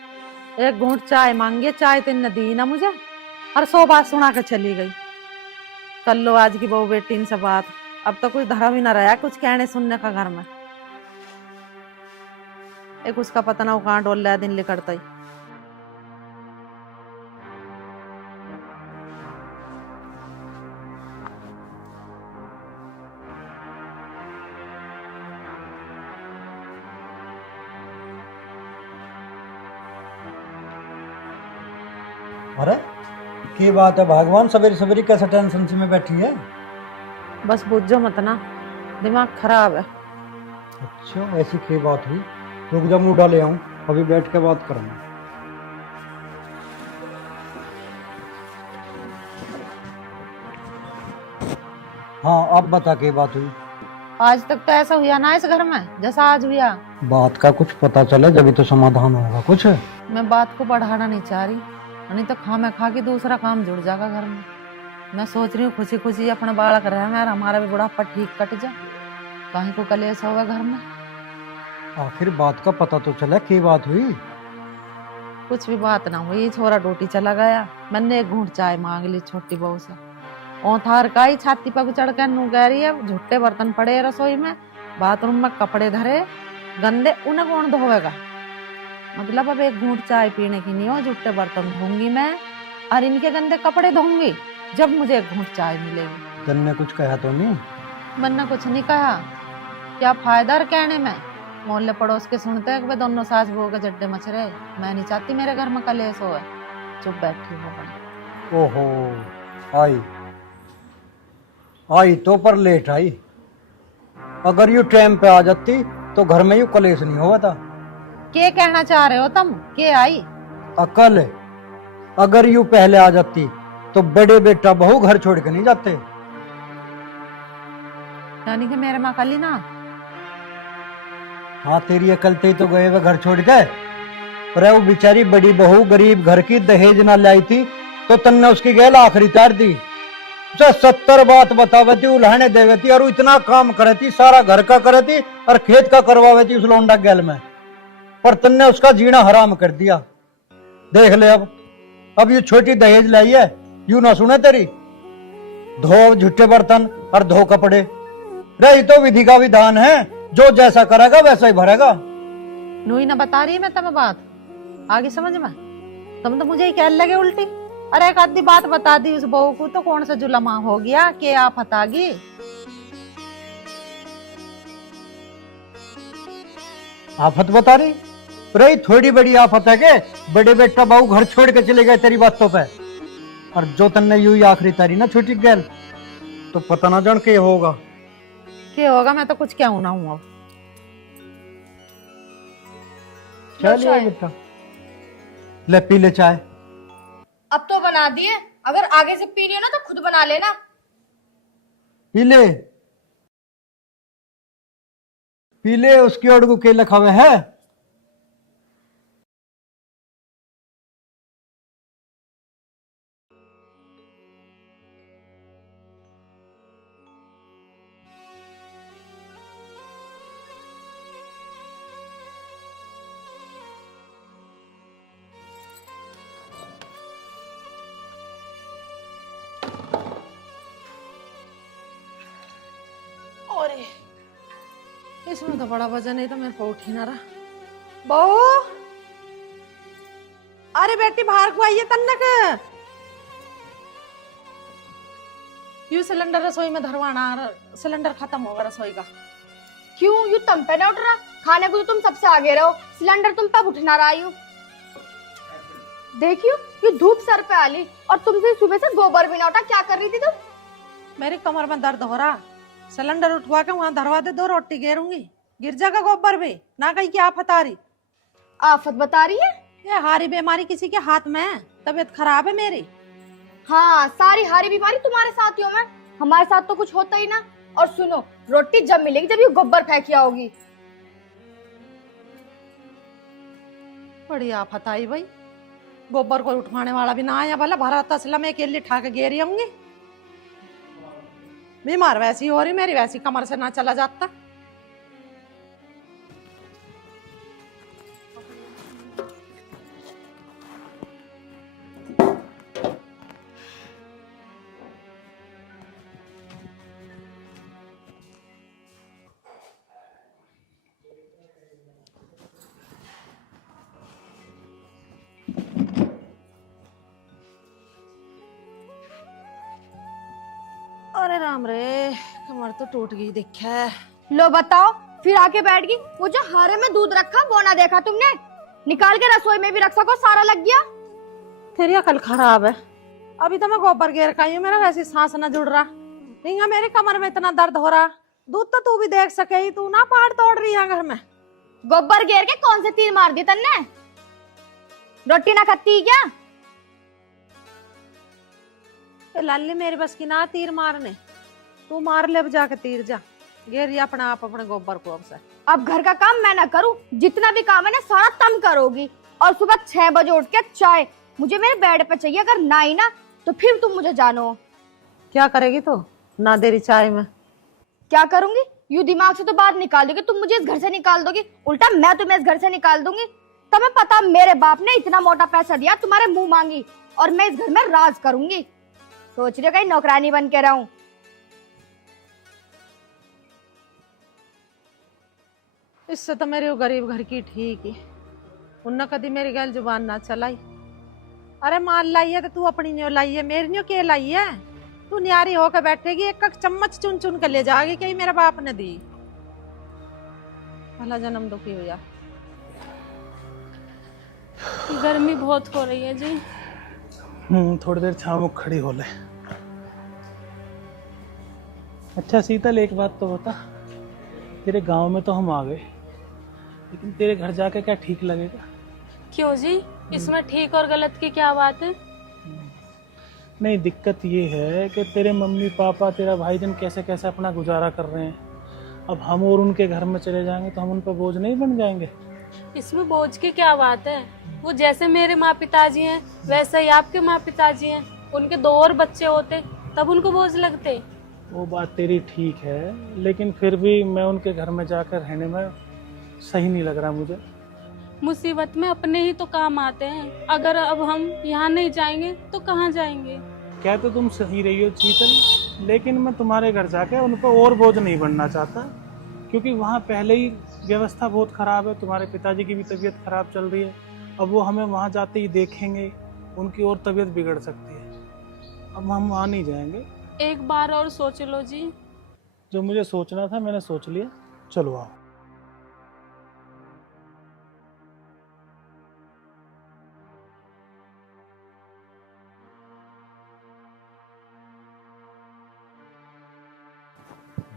एक घूंट चाय मांगी, चाय तो इन्हें दी ना मुझे, और 100 बात सुना के चली गई। कर लो आज की बहू बेटी इनसे बात, अब तो कुछ धर्म ही ना रहा कुछ कहने सुनने का घर में। एक उसका पता ना वो कहाँ डोल रहा दिन लिकड़ता ही। अरे की बात है भगवान, सवेरे सवेरे कैसे टेंशन से में बैठी है? बस बुझो मत ना, दिमाग खराब है। अच्छा ऐसी की बात हुई? रुक जा, मुँह डाले आऊँ, अभी बैठ के बात करेंगे। हाँ अब बता के बात हुई। आज तक तो ऐसा हुआ ना इस घर में जैसा आज हुआ। बात का कुछ पता चले जब तो समाधान होगा कुछ। मैं बात को बढ़ाना नहीं चाह रही, नहीं तो खा मैं खा के दूसरा काम जुड़ जाएगा घर में। मैं सोच रही हूँ खुशी खुशी अपना बालक रहे यार, हमारा भी बुढ़ापा ठीक कट जा, कहीं को कलेश होगा घर में। आखिर बात का पता तो चला की बात हुई। कुछ भी बात ना हुई, छोरा ड्यूटी चला गया, मैंने एक घूंट चाय मांग ली छोटी बहू से। औथार का ही छाती पर चढ़ कर नू कह रही है झुट्टे बर्तन पड़े हैं रसोई में, बाथरूम में कपड़े धरे गंदे, उन्हें कौन धोएगा। मतलब अब एक घूंट चाय पीने की नहीं हो, झुट्टे बर्तन धोऊंगी मैं और इनके गंदे कपड़े धोऊंगी जब मुझे एक घूंट चाय मिलेगी। तन्ने कुछ कहा तो नहीं? मैंने कुछ नहीं कहा, क्या फायदा कहने में। मोहल्ले पड़ोस के सुनते हैं कि वे दोनों सास बहू के जड्डे मच रहे। मैं नहीं चाहती मेरे घर में कलेश हो। चुप बैठी हो। ओहो आई तो पर लेट आई। अगर यू टाइम पे आ जाती तो घर में यू कलेश नहीं हुआ था। क्या कहना चाह रहे हो तुम? के आई अकल है, अगर यू पहले आ जाती तो बड़े बेटा बहू घर छोड़ के नहीं जाते। यानी कि मेरे माँ कली ना। हाँ तेरी अकल ते तो गए वे घर छोड़ के, पर वो बेचारी बड़ी बहू गरीब घर की दहेज ना लाई थी तो तन्ने उसकी गैल आखिरी तार दी। 70 बात बतावे थी, उल्हाने देवे थी और इतना काम करे थी, सारा घर का करे थी और खेत का करवावे थी उस लौंडा गैल में, पर तन्ने उसका जीना हराम कर दिया। देख ले अब ये छोटी दहेज लाई है, यू ना सुने तेरी। धो झूठे बर्तन और धो कपड़े, रही तो विधि का विधान है, जो जैसा करेगा वैसा ही भरेगा। नूई ना बता रही है मैं तुम्हें बात, आगे समझ में। तुम तो मुझे ही कह लगे उल्टी। अरे एक आधी बात बता दी उस बहू को तो कौन सा जुलमा हो गया कि आप हतागी। आफत बता रही रही, थोड़ी बड़ी आफत है के बड़े बेटा बहू घर छोड़ के चले गए तेरी बातों पे, और जो तन्ने यू ही आखिरी तारी ना छोटी गैल, तो पता ना जान के होगा। क्या होगा मैं तो कुछ क्या ना हूँ। अब चलिए बेटा ले पी ले चाय। अब तो बना दिए, अगर आगे से पी रही हो ना तो खुद बना लेना। पी ले उसकी ओर को के लिखा हुआ है। इसमें तो बड़ा वजन है, तो मैं उठ ही ना रहा। बहू, अरे बेटी बाहर को आइए तन्नक। यू सिलेंडर रसोई में धरवाना, सिलेंडर खत्म होगा रसोई का। क्यों यू तुम पे ना उठ रहा? खाने को तो तुम सबसे आगे रहो, सिलेंडर तुम पे उठना रहा। यू देखियो ये धूप सर पे आली और तुमसे सुबह से गोबर भी ना उठा। क्या कर रही थी तुम? मेरी कमर में दर्द हो रहा, सिलेंडर उठवा के वहां धरवा दे, 2 रोटी गेरूंगी, गिर जाएगा गोबर भी ना। कहीं की आफत आ रही। आफत बता रही है? ये हारी बीमारी किसी के हाथ में है, तबीयत खराब है मेरी। हाँ सारी हारी बीमारी तुम्हारे साथियों में, हमारे साथ तो कुछ होता ही ना। और सुनो, रोटी जब मिलेगी जब ये गोबर फेंकिया होगी। बड़ी आफत आई भाई, गोबर को उठवाने वाला भी ना आया, भला भरा तसला में अकेले ठा के गेरी होंगी। बीमार वैसी हो रही मेरी, वैसी कमर से ना चला जाता। अरे राम रे, कमर तो टूट गई देखा। लो बताओ, फिर आके बैठ गई। वो जो हारे में दूध रखा वो ना देखा तुमने? निकाल के रसोई में भी रख सको, सारा लग गया। तेरी अकल खराब है। अभी तो मैं गोबर घेर का हूँ, मेरा वैसे सांस न जुड़ रहा। रिंगा मेरी कमर में इतना दर्द हो रहा, दूध तो तू भी देख सके ही, तू ना पहाड़ तोड़ रही है घर में। गोबर घेर के कौन से तीर मार दी तन्ने? रोटी ना खाती क्या? लाली मेरे बस की ना तीर मारने, तू मार ले अब जाके तीर जा, गेरी अपना आप अपने गोबर को अब से। अब घर का काम मैं ना करूं, जितना भी काम है ना सारा तुम करोगी। और सुबह 6 बजे उठ के चाय मुझे मेरे बेड पे चाहिए, अगर ना ही ना तो फिर तुम मुझे जानो। क्या करेगी तो ना देरी चाय में? क्या करूंगी? यूं दिमाग से तो बात निकाल दोगी, तुम मुझे इस घर से निकाल दोगी, उल्टा मैं तुम्हें इस घर से निकाल दूंगी। तुम्हें पता मेरे बाप ने इतना मोटा पैसा दिया तुम्हारे मुंह मांगी, और मैं इस घर में राज करूंगी। सोच रही हो कहीं नौकरानी बन के रहूं? इससे तो मेरे वो गरीब घर की ठीक ही, उन्ना कभी मेरी गैल जुबान ना चलाई। अरे माल लाई है तो तू अपनी न्यो लाई है, मेरी न्यो के लाई है? तू न्यारी होकर बैठेगी, एक एक चम्मच चुन चुन कर ले जाएगी कि मेरे बाप ने दी। भला जन्म दुखी हो जा। गर्मी बहुत हो रही है जी। थोड़ी देर छाँव में खड़ी हो ले। अच्छा शीतल, एक बात तो बता, तेरे गांव में तो हम आ गए, लेकिन तेरे घर जाके क्या ठीक लगेगा? क्यों जी, इसमें ठीक और गलत की क्या बात है? नहीं, दिक्कत ये है कि तेरे मम्मी पापा तेरा भाईजान कैसे कैसे अपना गुजारा कर रहे हैं। अब हम और उनके घर में चले जाएंगे तो हम उन पर बोझ नहीं बन जाएंगे? इसमें बोझ की क्या बात है? वो जैसे मेरे माँ पिताजी हैं वैसे ही आपके माँ पिताजी हैं। उनके 2 और बच्चे होते तब उनको बोझ लगते। वो बात तेरी ठीक है, लेकिन फिर भी मैं उनके घर में जाकर रहने में सही नहीं लग रहा मुझे। मुसीबत में अपने ही तो काम आते हैं। अगर अब हम यहाँ नहीं जाएंगे तो कहाँ जाएंगे? क्या तो तुम सही रही हो शीतल, लेकिन मैं तुम्हारे घर जाके उन पर और बोझ नहीं बनना चाहता, क्योंकि वहाँ पहले ही व्यवस्था बहुत ख़राब है। तुम्हारे पिताजी की भी तबीयत ख़राब चल रही है। अब वो हमें वहाँ जाते ही देखेंगे, उनकी और तबीयत बिगड़ सकती है। अब हम वहाँ नहीं जाएंगे। एक बार और सोच लो जी। जो मुझे सोचना था मैंने सोच लिया, चलो आओ।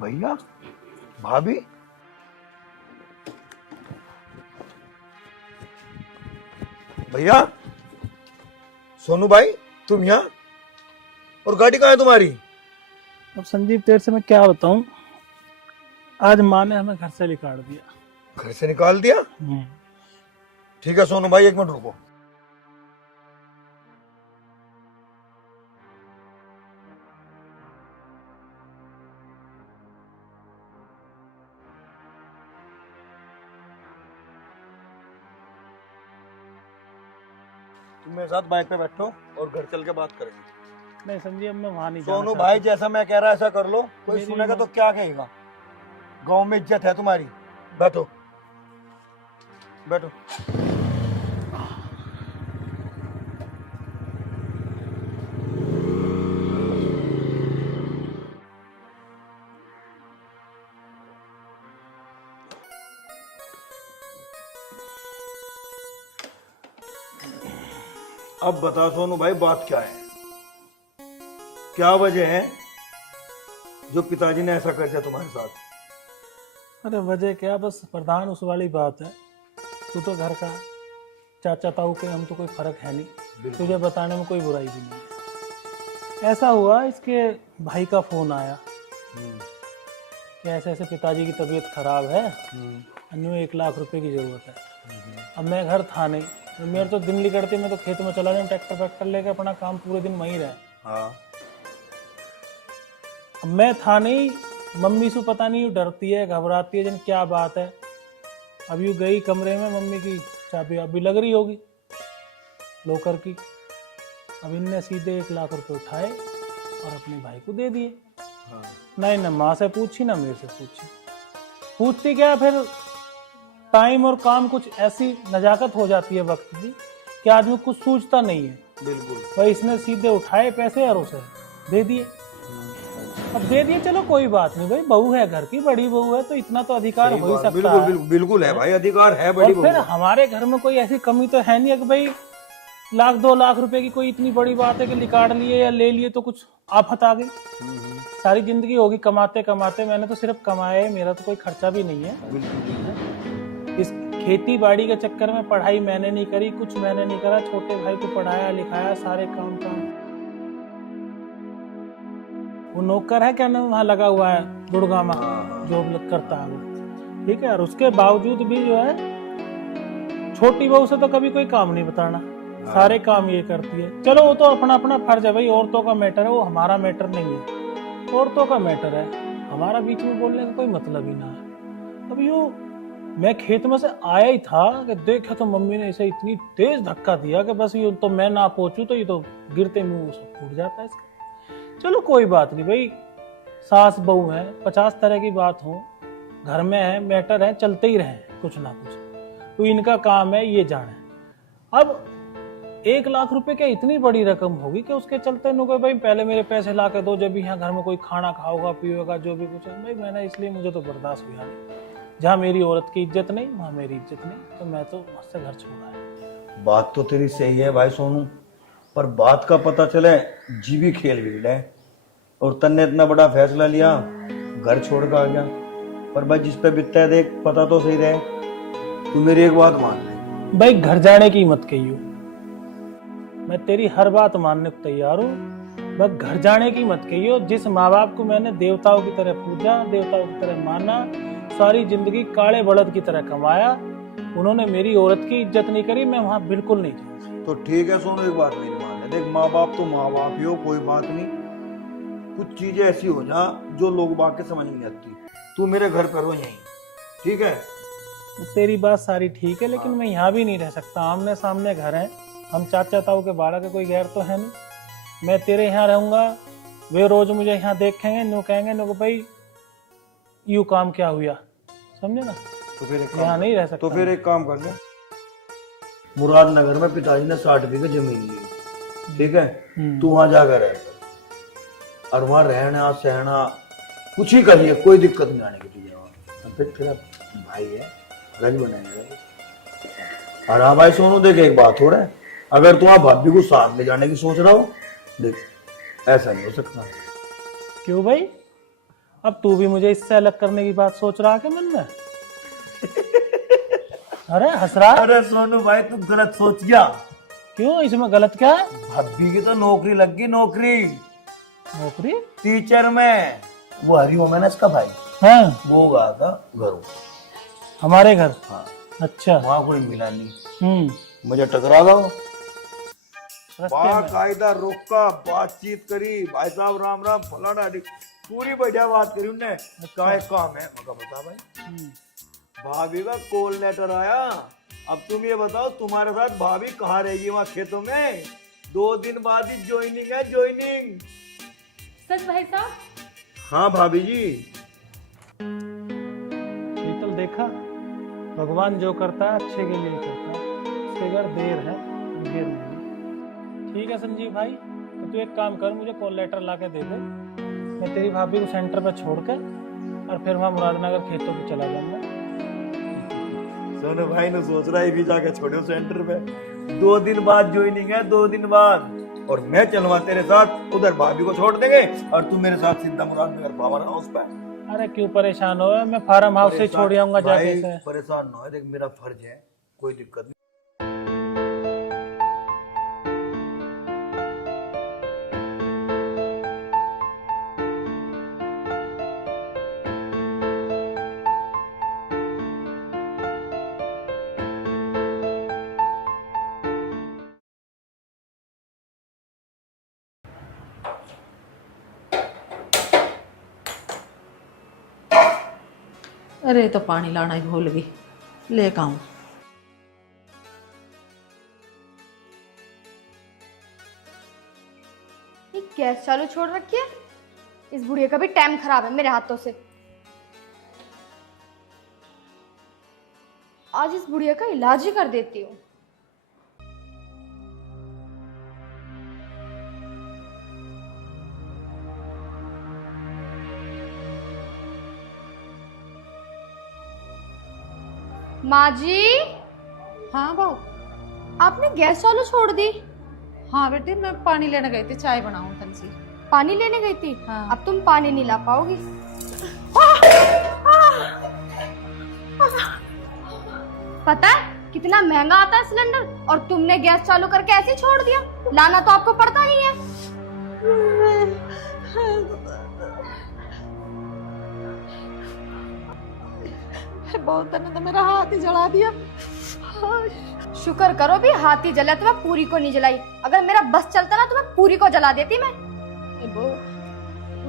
भैया, भाभी, भैया, सोनू भाई, तुम यहाँ? और गाड़ी कहाँ है तुम्हारी? अब संजीव तेरे से मैं क्या बताऊं, आज माँ ने हमें घर से निकाल दिया। घर से निकाल दिया? ठीक है सोनू भाई, 1 मिनट रुको। तुम मेरे साथ बाइक पे बैठो और घर चल के बात करेंगे। नहीं संजीव, मैं वहाँ नहीं जाना सोनू चाहता। भाई, जैसा मैं कह रहा ऐसा कर लो। कोई मेरी सुनेगा तो माँ- क्या कहेगा? गांव में इज्जत है तुम्हारी। बैठो बैठो। अब बता सोनू भाई, बात क्या है? क्या वजह है जो पिताजी ने ऐसा कर दिया तुम्हारे साथ? अरे वजह क्या, बस प्रधान उस वाली बात है। तू तो घर का चाचा ताऊ के, हम तो कोई फर्क है नहीं, तुझे बताने में कोई बुराई भी नहीं है। ऐसा हुआ, इसके भाई का फोन आया कि ऐसे ऐसे पिताजी की तबीयत खराब है, अन्य 1 लाख रुपए की जरूरत है। अब मैं घर था नहीं, मेरे तो दिन निकलती, मैं तो खेत में चला जाऊँ ट्रैक्टर वैक्टर लेके, अपना काम पूरे दिन वहीं रहे। हाँ। अब मैं था नहीं, मम्मी से पता नहीं डरती है, घबराती है, जन क्या बात है। अब यूँ गई कमरे में, मम्मी की चाबी अभी लग रही होगी लॉकर की। अब इनने सीधे 1 लाख रुपए उठाए और अपने भाई को दे दिए। नहीं ना माँ से पूछी ना मेरे से पूछी। पूछती क्या, फिर टाइम और काम कुछ ऐसी नजाकत हो जाती है वक्त की कि आदमी कुछ सोचता नहीं है। बिल्कुल भाई इसने सीधे उठाए पैसे और उसे दे दिए। अब दे दिए, चलो कोई बात नहीं भाई, बहू है घर की, बड़ी बहू है तो इतना तो अधिकार हो ही सकता बिल्कुल, है। बिल्कुल बिल्कुल है भाई, अधिकार है बड़ी और फिर बहू। हमारे घर में कोई ऐसी कमी तो है नहीं कि भाई 1-2 लाख रुपए की कोई इतनी बड़ी बात है कि निकाल लिए या ले लिए तो कुछ आफत आ गई। सारी जिंदगी होगी कमाते कमाते, मैंने तो सिर्फ कमाया है, मेरा तो कोई खर्चा भी नहीं है। इस खेती बाड़ी के चक्कर में पढ़ाई मैंने नहीं करी, कुछ मैंने नहीं करा, छोटे भाई को पढ़ाया लिखाया, सारे काम वो नौकर है क्या नाम वहाँ लगा हुआ है गुड़गांव में, जॉब करता है वो, ठीक है। और उसके बावजूद भी जो है छोटी बहू से तो कभी कोई काम नहीं बताना, सारे काम ये करती है। चलो वो तो अपना अपना फर्ज है भाई, औरतों का मैटर है वो, हमारा मैटर नहीं है, औरतों का मैटर है, हमारा बीच में बोलने का कोई मतलब ही ना है। अब यो मैं खेत में से आया ही था कि देखा तो मम्मी ने इसे इतनी तेज धक्का दिया कि बस ये तो मैं ना पहुंचू तो ये तो गिरते मुंह सब फूट जाता है इसका। चलो कोई बात नहीं भाई, सास बहू है, 50 तरह की बात हो, घर में है, मैटर है, चलते ही रहे कुछ ना कुछ, तो इनका काम है ये जाने। अब 1 लाख रुपए क्या इतनी बड़ी रकम होगी कि उसके चलते नुके भाई पहले मेरे पैसे ला के दो, जब भी यहाँ घर में कोई खाना खाओगा पिएगा जो भी कुछ है भाई, मैंने इसलिए मुझे तो बर्दाश्त हुआ नहीं। जहाँ मेरी औरत की इज्जत नहीं वहाँ मेरी इज्जत नहीं, तो मैं तो मुझसे घर छोड़ा है। बात तो तेरी सही है भाई सोनू, पर बात का पता चले जीवी खेल भीड़ है, और तन्ने इतना बड़ा फैसला लिया, घर छोड़ कर आ गया। पर भाई जिस पे बिकता है देख, पता तो सही रहे, तू मेरी एक बात मान ले भाई, घर जाने की मत कहियो, मैं तेरी हर बात मानने को तैयार हूँ, बस घर जाने की मत कहियो। जिस माँ बाप को मैंने देवताओं की तरह पूजा, देवताओं की तरह माना, सारी जिंदगी काले बड़द की तरह कमाया, उन्होंने मेरी औरत की इज्जत नहीं करी, मैं वहां बिल्कुल नहीं जाऊंगा। तो ठीक है सोनू, एक बात मेरी मान ले, देख माँ बाप तो माँ बाप ही हो, कोई बात नहीं, कुछ चीजें ऐसी हो जा जो लोग बात के समझ में नहीं आती, तू मेरे घर पर हो यहीं, ठीक है। तेरी बात सारी ठीक है, लेकिन मैं यहाँ भी नहीं रह सकता, आमने सामने घर है, हम चाचा ताऊ के बाड़ा के कोई गैर तो है नहीं। मैं तेरे यहाँ रहूंगा, वे रोज मुझे यहाँ देखेंगे, नो कहेंगे नो भाई यू काम क्या हुआ, समझे ना। तो फिर यहाँ नहीं रह सकता। तो फिर एक काम कर ले, मुरादनगर में पिताजी ने 60 बीघे जमीन ली, ठीक है, तू वहां जाकर रह, और वहां रहना सहना कुछ ही करिए, कोई दिक्कत नहीं आने की तुझे वहां। फिर तेरा भाई है, रज बनाएगा। और हाँ भाई सोनू देख, एक बात हो रहा है, अगर तू भाभी को साथ ले जाने की सोच रहा हो, देख ऐसा नहीं हो सकता। क्यों भाई, अब तू भी मुझे इससे अलग करने की बात सोच रहा है क्या मन में? अरे हंस रहा है? अरे सोनू भाई तू गलत सोच गया। क्यों, इसमें गलत क्या है? भाभी की तो नौकरी लग गई, नौकरी टीचर में। वो हरिओम है ना इसका भाई, हाँ, वो गया था घरों, हमारे घर। हाँ अच्छा, वहाँ कोई मिला नहीं, मुझे टकरा गया, बाकायदा रोका, बातचीत करी, भाई साहब राम राम फलाना, पूरी बढ़िया बात करी उनने। क्या एक काम है, मगर बता भाई, भाभी का कॉल लेटर आया, अब तुम ये बताओ तुम्हारे साथ भाभी कहाँ रहेगी वहाँ खेतों में? 2 दिन बाद ही ज्वाइनिंग है, ज्वाइनिंग। सच भाई साहब? हाँ भाभी जी। शीतल देखा, भगवान जो करता है अच्छे के लिए करता है, उसके घर देर है देर नहीं। ठीक है संजीव भाई, तो तू एक काम कर, मुझे कॉल लेटर ला के दे दे, मैं तेरी भाभी को सेंटर पे छोड़कर और फिर वहाँ मुरादनगर खेतों पे चला जाऊंगा। सोनू भाई ने सोच रहा है भी जाके छोड़ो सेंटर पे, 2 दिन बाद ज्वाइनिंग है, 2 दिन बाद, और मैं चलवा तेरे साथ, उधर भाभी को छोड़ देंगे और तू मेरे साथ सीधा मुरादनगर पावर हाउस पे। अरे क्यों परेशान हो, मैं फार्म हाउस से छोड़ आऊंगा जाके से। परेशान ना हो, देख मेरा फर्ज है, कोई दिक्कत नहीं। अरे तो पानी लाना ही भूल गई, लेकर आऊं। ये गैस चालू छोड़ रखी है, इस बुढ़िया का भी टाइम खराब है मेरे हाथों से। आज इस बुढ़िया का इलाज ही कर देती हूँ। माँ जी। हाँ बहू। आपने गैस चालू छोड़ दी? हाँ बेटी, मैं पानी लेने गई थी, चाय बनाऊं तनसी। पानी लेने गई थी? हाँ। अब तुम पानी नहीं ला पाओगी। पता है कितना महंगा आता है सिलेंडर, और तुमने गैस चालू करके ऐसे छोड़ दिया। लाना तो आपको पड़ता ही है। बहुत ने तो मेरा हाथ ही जला दिया। शुक्र करो भी हाथी जला तो मैं पूरी को नहीं जलाई, अगर मेरा बस चलता ना तो मैं पूरी को जला देती मैं। बहू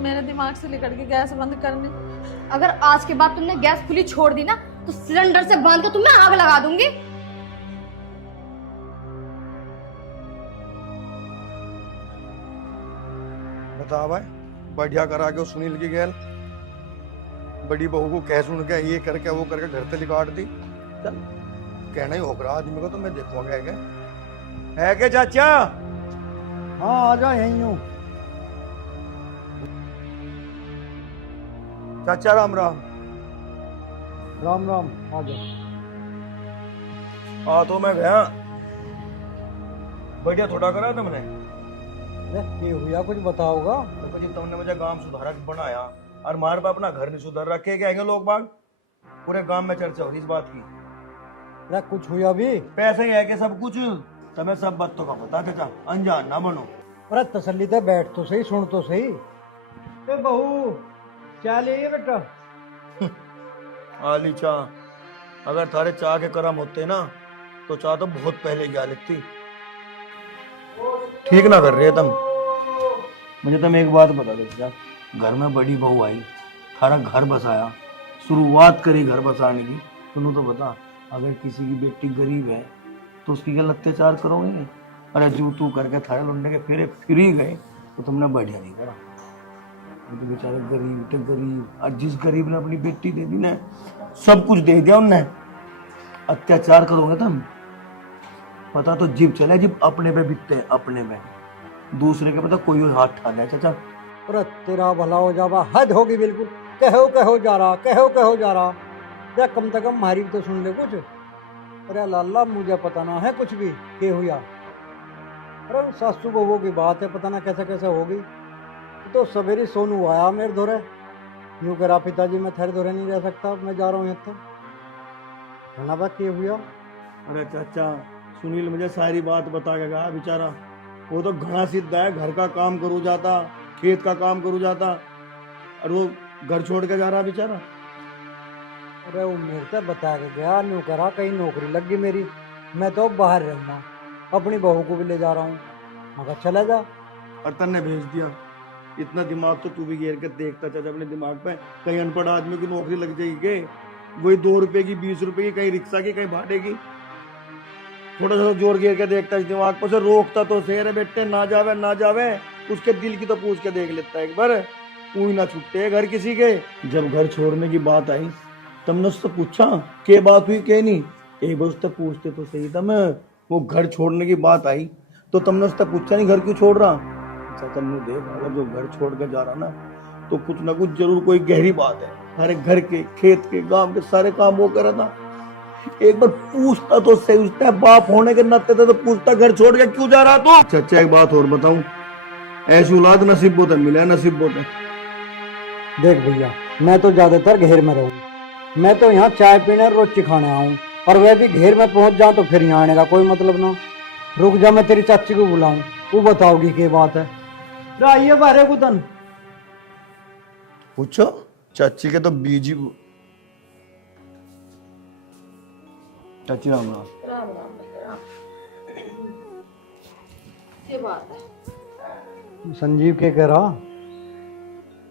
मेरे दिमाग से निकल के गैस बंद करनी। अगर आज के बाद तुमने गैस खुली छोड़ दी ना तो सिलेंडर से बांध के तुम्हें आग लगा दूंगी। बता भाई, बढ़िया करा के सुनील की गैल बड़ी बहू को कह सुन के ये करके वो करके घर से काट दी। चल कहना ही होगा आदमी को, तो मैं देखूंगा क्या है के चाचा। हाँ आ जा यहीं हूँ। चाचा राम राम। राम राम आ जा। तो मैं गया, बढ़िया थोड़ा करा तुमने। ये हुआ कुछ बताओगा? देखो जी, तुमने मुझे गांव सुधारक बनाया और मार बाप अपना घर नहीं सुधार रखे क्या लोग बाग, पूरे गांव में चर्चा हो रही इस बात की। अरे कुछ हुआ भी? पैसे ही है कि सब कुछ, तुम्हें सब बातों का पता चाचा, अनजान ना बनो। अरे तसल्ली से बैठ तो सही, सुन तो सही। ए बहू क्या ले बेटा? आली चाह, अगर थारे चाह के करम होते ना तो चाह तो बहुत पहले क्या लिखती। ठीक ना कर रहे तुम। मुझे तुम एक बात बता दो चाचा, घर में बड़ी बहू आई, थारा घर बसाया, शुरुआत करी घर बसाने की, तुम तो बता अगर किसी की बेटी गरीब है तो उसकी क्या अत्याचार करोगे? अरे जू तू करके थारे लुंडे के फेरे फिर ही गए तो तुमने बढ़िया नहीं करा। वो तो बेचारे गरीब थे गरीब, और जिस गरीब ने अपनी बेटी दे दी ना, सब कुछ दे दिया उनने। अत्याचार करोगे तुम, पता तो जीप चले, जीप अपने पे बिकते हैं, अपने में दूसरे के पता कोई हाथ ठान है चाचा। अरे तेरा भला हो जावा, हद होगी बिल्कुल। कहो जा रहा, कहो जा रहा। या कम से कम हमारी तो सुन ले कुछ। अरे लाला मुझे पता ना है कुछ भी के हुआ। अरे सासू बहू की बात है, पता ना कैसे कैसे होगी। तो सवेरे सोनू आया मेरे धोरे, यूँ करा पिताजी मैं थेरे धोरे नहीं रह सकता, मैं जा रहा हूँ यहाँ तो ना बात के हुआ। अरे चाचा सुनील मुझे सारी बात बता के गया बेचारा, वो तो घना सिद्ध है, घर का काम करू जाता, खेत का काम करू जाता, और वो घर छोड़ के जा रहा बेचारा। अरे वो मेरे से बता के गया, न्यू करा कहीं नौकरी लग गई मेरी, मैं तो बाहर रहूँगा, अपनी बहू को भी ले जा रहा हूँ। मगर चला जा। और तन्ने भेज दिया। इतना दिमाग तो तू भी घेर के देखता चाचा अपने दिमाग पे, कहीं अनपढ़ आदमी की नौकरी लग जाएगी के? वही 2 रुपए की 20 रुपए की, कहीं रिक्शा की कहीं भाड़े की। थोड़ा सा जोर घेर के देखता इस दिमाग पर, से रोकता तो सही। अरे बेटे ना जावे, उसके दिल की तो पूछ के देख लेता एक बार, कोई ना छुट्टे घर किसी के। जब घर छोड़ने की बात आई तुमने उससे पूछा के बात हुई के नहीं? एक बार उससे पूछते तो सही था। मैं वो घर छोड़ने की बात आई तो तुमने उससे पूछा नहीं घर क्यों छोड़ रहा? अच्छा तुमने देख, अगर जो घर छोड़ के जा रहा ना तो कुछ ना कुछ जरूर कोई गहरी बात है। हमारे घर के, खेत के, गांव के सारे काम वो कर रहा था। एक बार पूछता तो सही, उसने बाप होने के नाते थे तो पूछता घर छोड़ के क्यों जा रहा तो। अच्छा एक बात और बताऊं, ऐसी औलाद नसीब बहुत है, मिला है नसीब बहुत है। देख भैया मैं तो ज्यादातर घेर में रहूँ, मैं तो यहाँ चाय पीने रोटी खाने आऊँ, और वह भी घेर में पहुंच जाऊँ तो फिर यहाँ आने का कोई मतलब ना। रुक जा, मैं तेरी चाची को बुलाऊं, वो बताओगी क्या बात है। आइए बारे कुतन। पूछो चाची के तो बीजी। चाची राम राम। ये बात है। संजीव के कह रहा?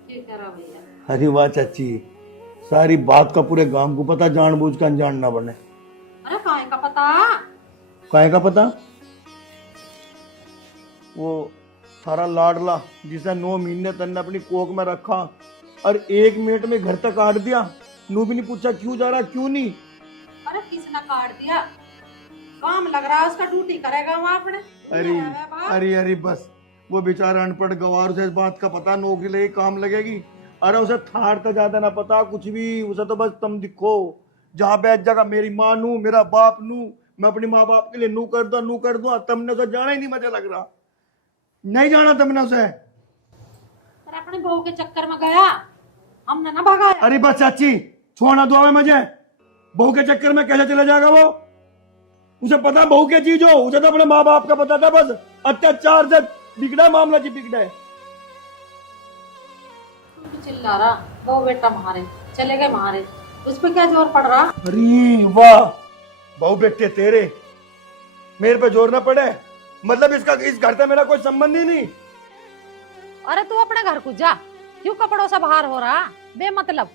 ये कह रहा भैया। अरे वाह चाची, सारी बात का पूरे गांव को पता, जानबूझ कर अनजान ना बने। अरे काहे का पता? काहे का पता? वो थारा लाडला जिसे 9 महीने तन्ने अपनी कोख में रखा और 1 मिनट में घर तक काट दिया, नू भी नहीं पूछा क्यों जा रहा क्यों नहीं। अरे किसने काट दिया? काम लग रहा है उसका, ड्यूटी करेगा वहाँ अपने। अरे बस, वो बेचारा अनपढ़ गवार, उसे इस बात का पता नौकरी लगी काम लगेगी। अरे उसे थार तो ज्यादा ना पता कुछ भी, उसे तो बस तुम दिखो जहाँ बैठ जाएगा, मेरी माँ नू, मेरा बाप नू, मैं अपनी माँ बाप के लिए नू कर दूं। तुमने उसे जाना ही नहीं, मुझे लग रहा नहीं जाना तुमने उसे। अरे अपने बहू के चक्कर में गया, हमने ना भगाया। अरे बस चाची छोड़ना दो मुझे, बहू के चक्कर में कैसे चला जाएगा वो? उसे पता बहू क्या चीज हो, उसे तो अपने माँ बाप का पता था। बस अत्याचार से बिगड़ा मामला जी, बिगड़ा है। चिल्ला रहा बहू बेटा मारे चले गए, मारे उस पे क्या जोर पड़ रहा? अरे वाह, बहु बेटे तेरे मेरे पे जोर ना पड़े, मतलब इस घर से मेरा कोई संबंध ही नहीं। अरे तू अपने घर को जा, क्यों कपड़ों से बाहर हो रहा बेमतलब?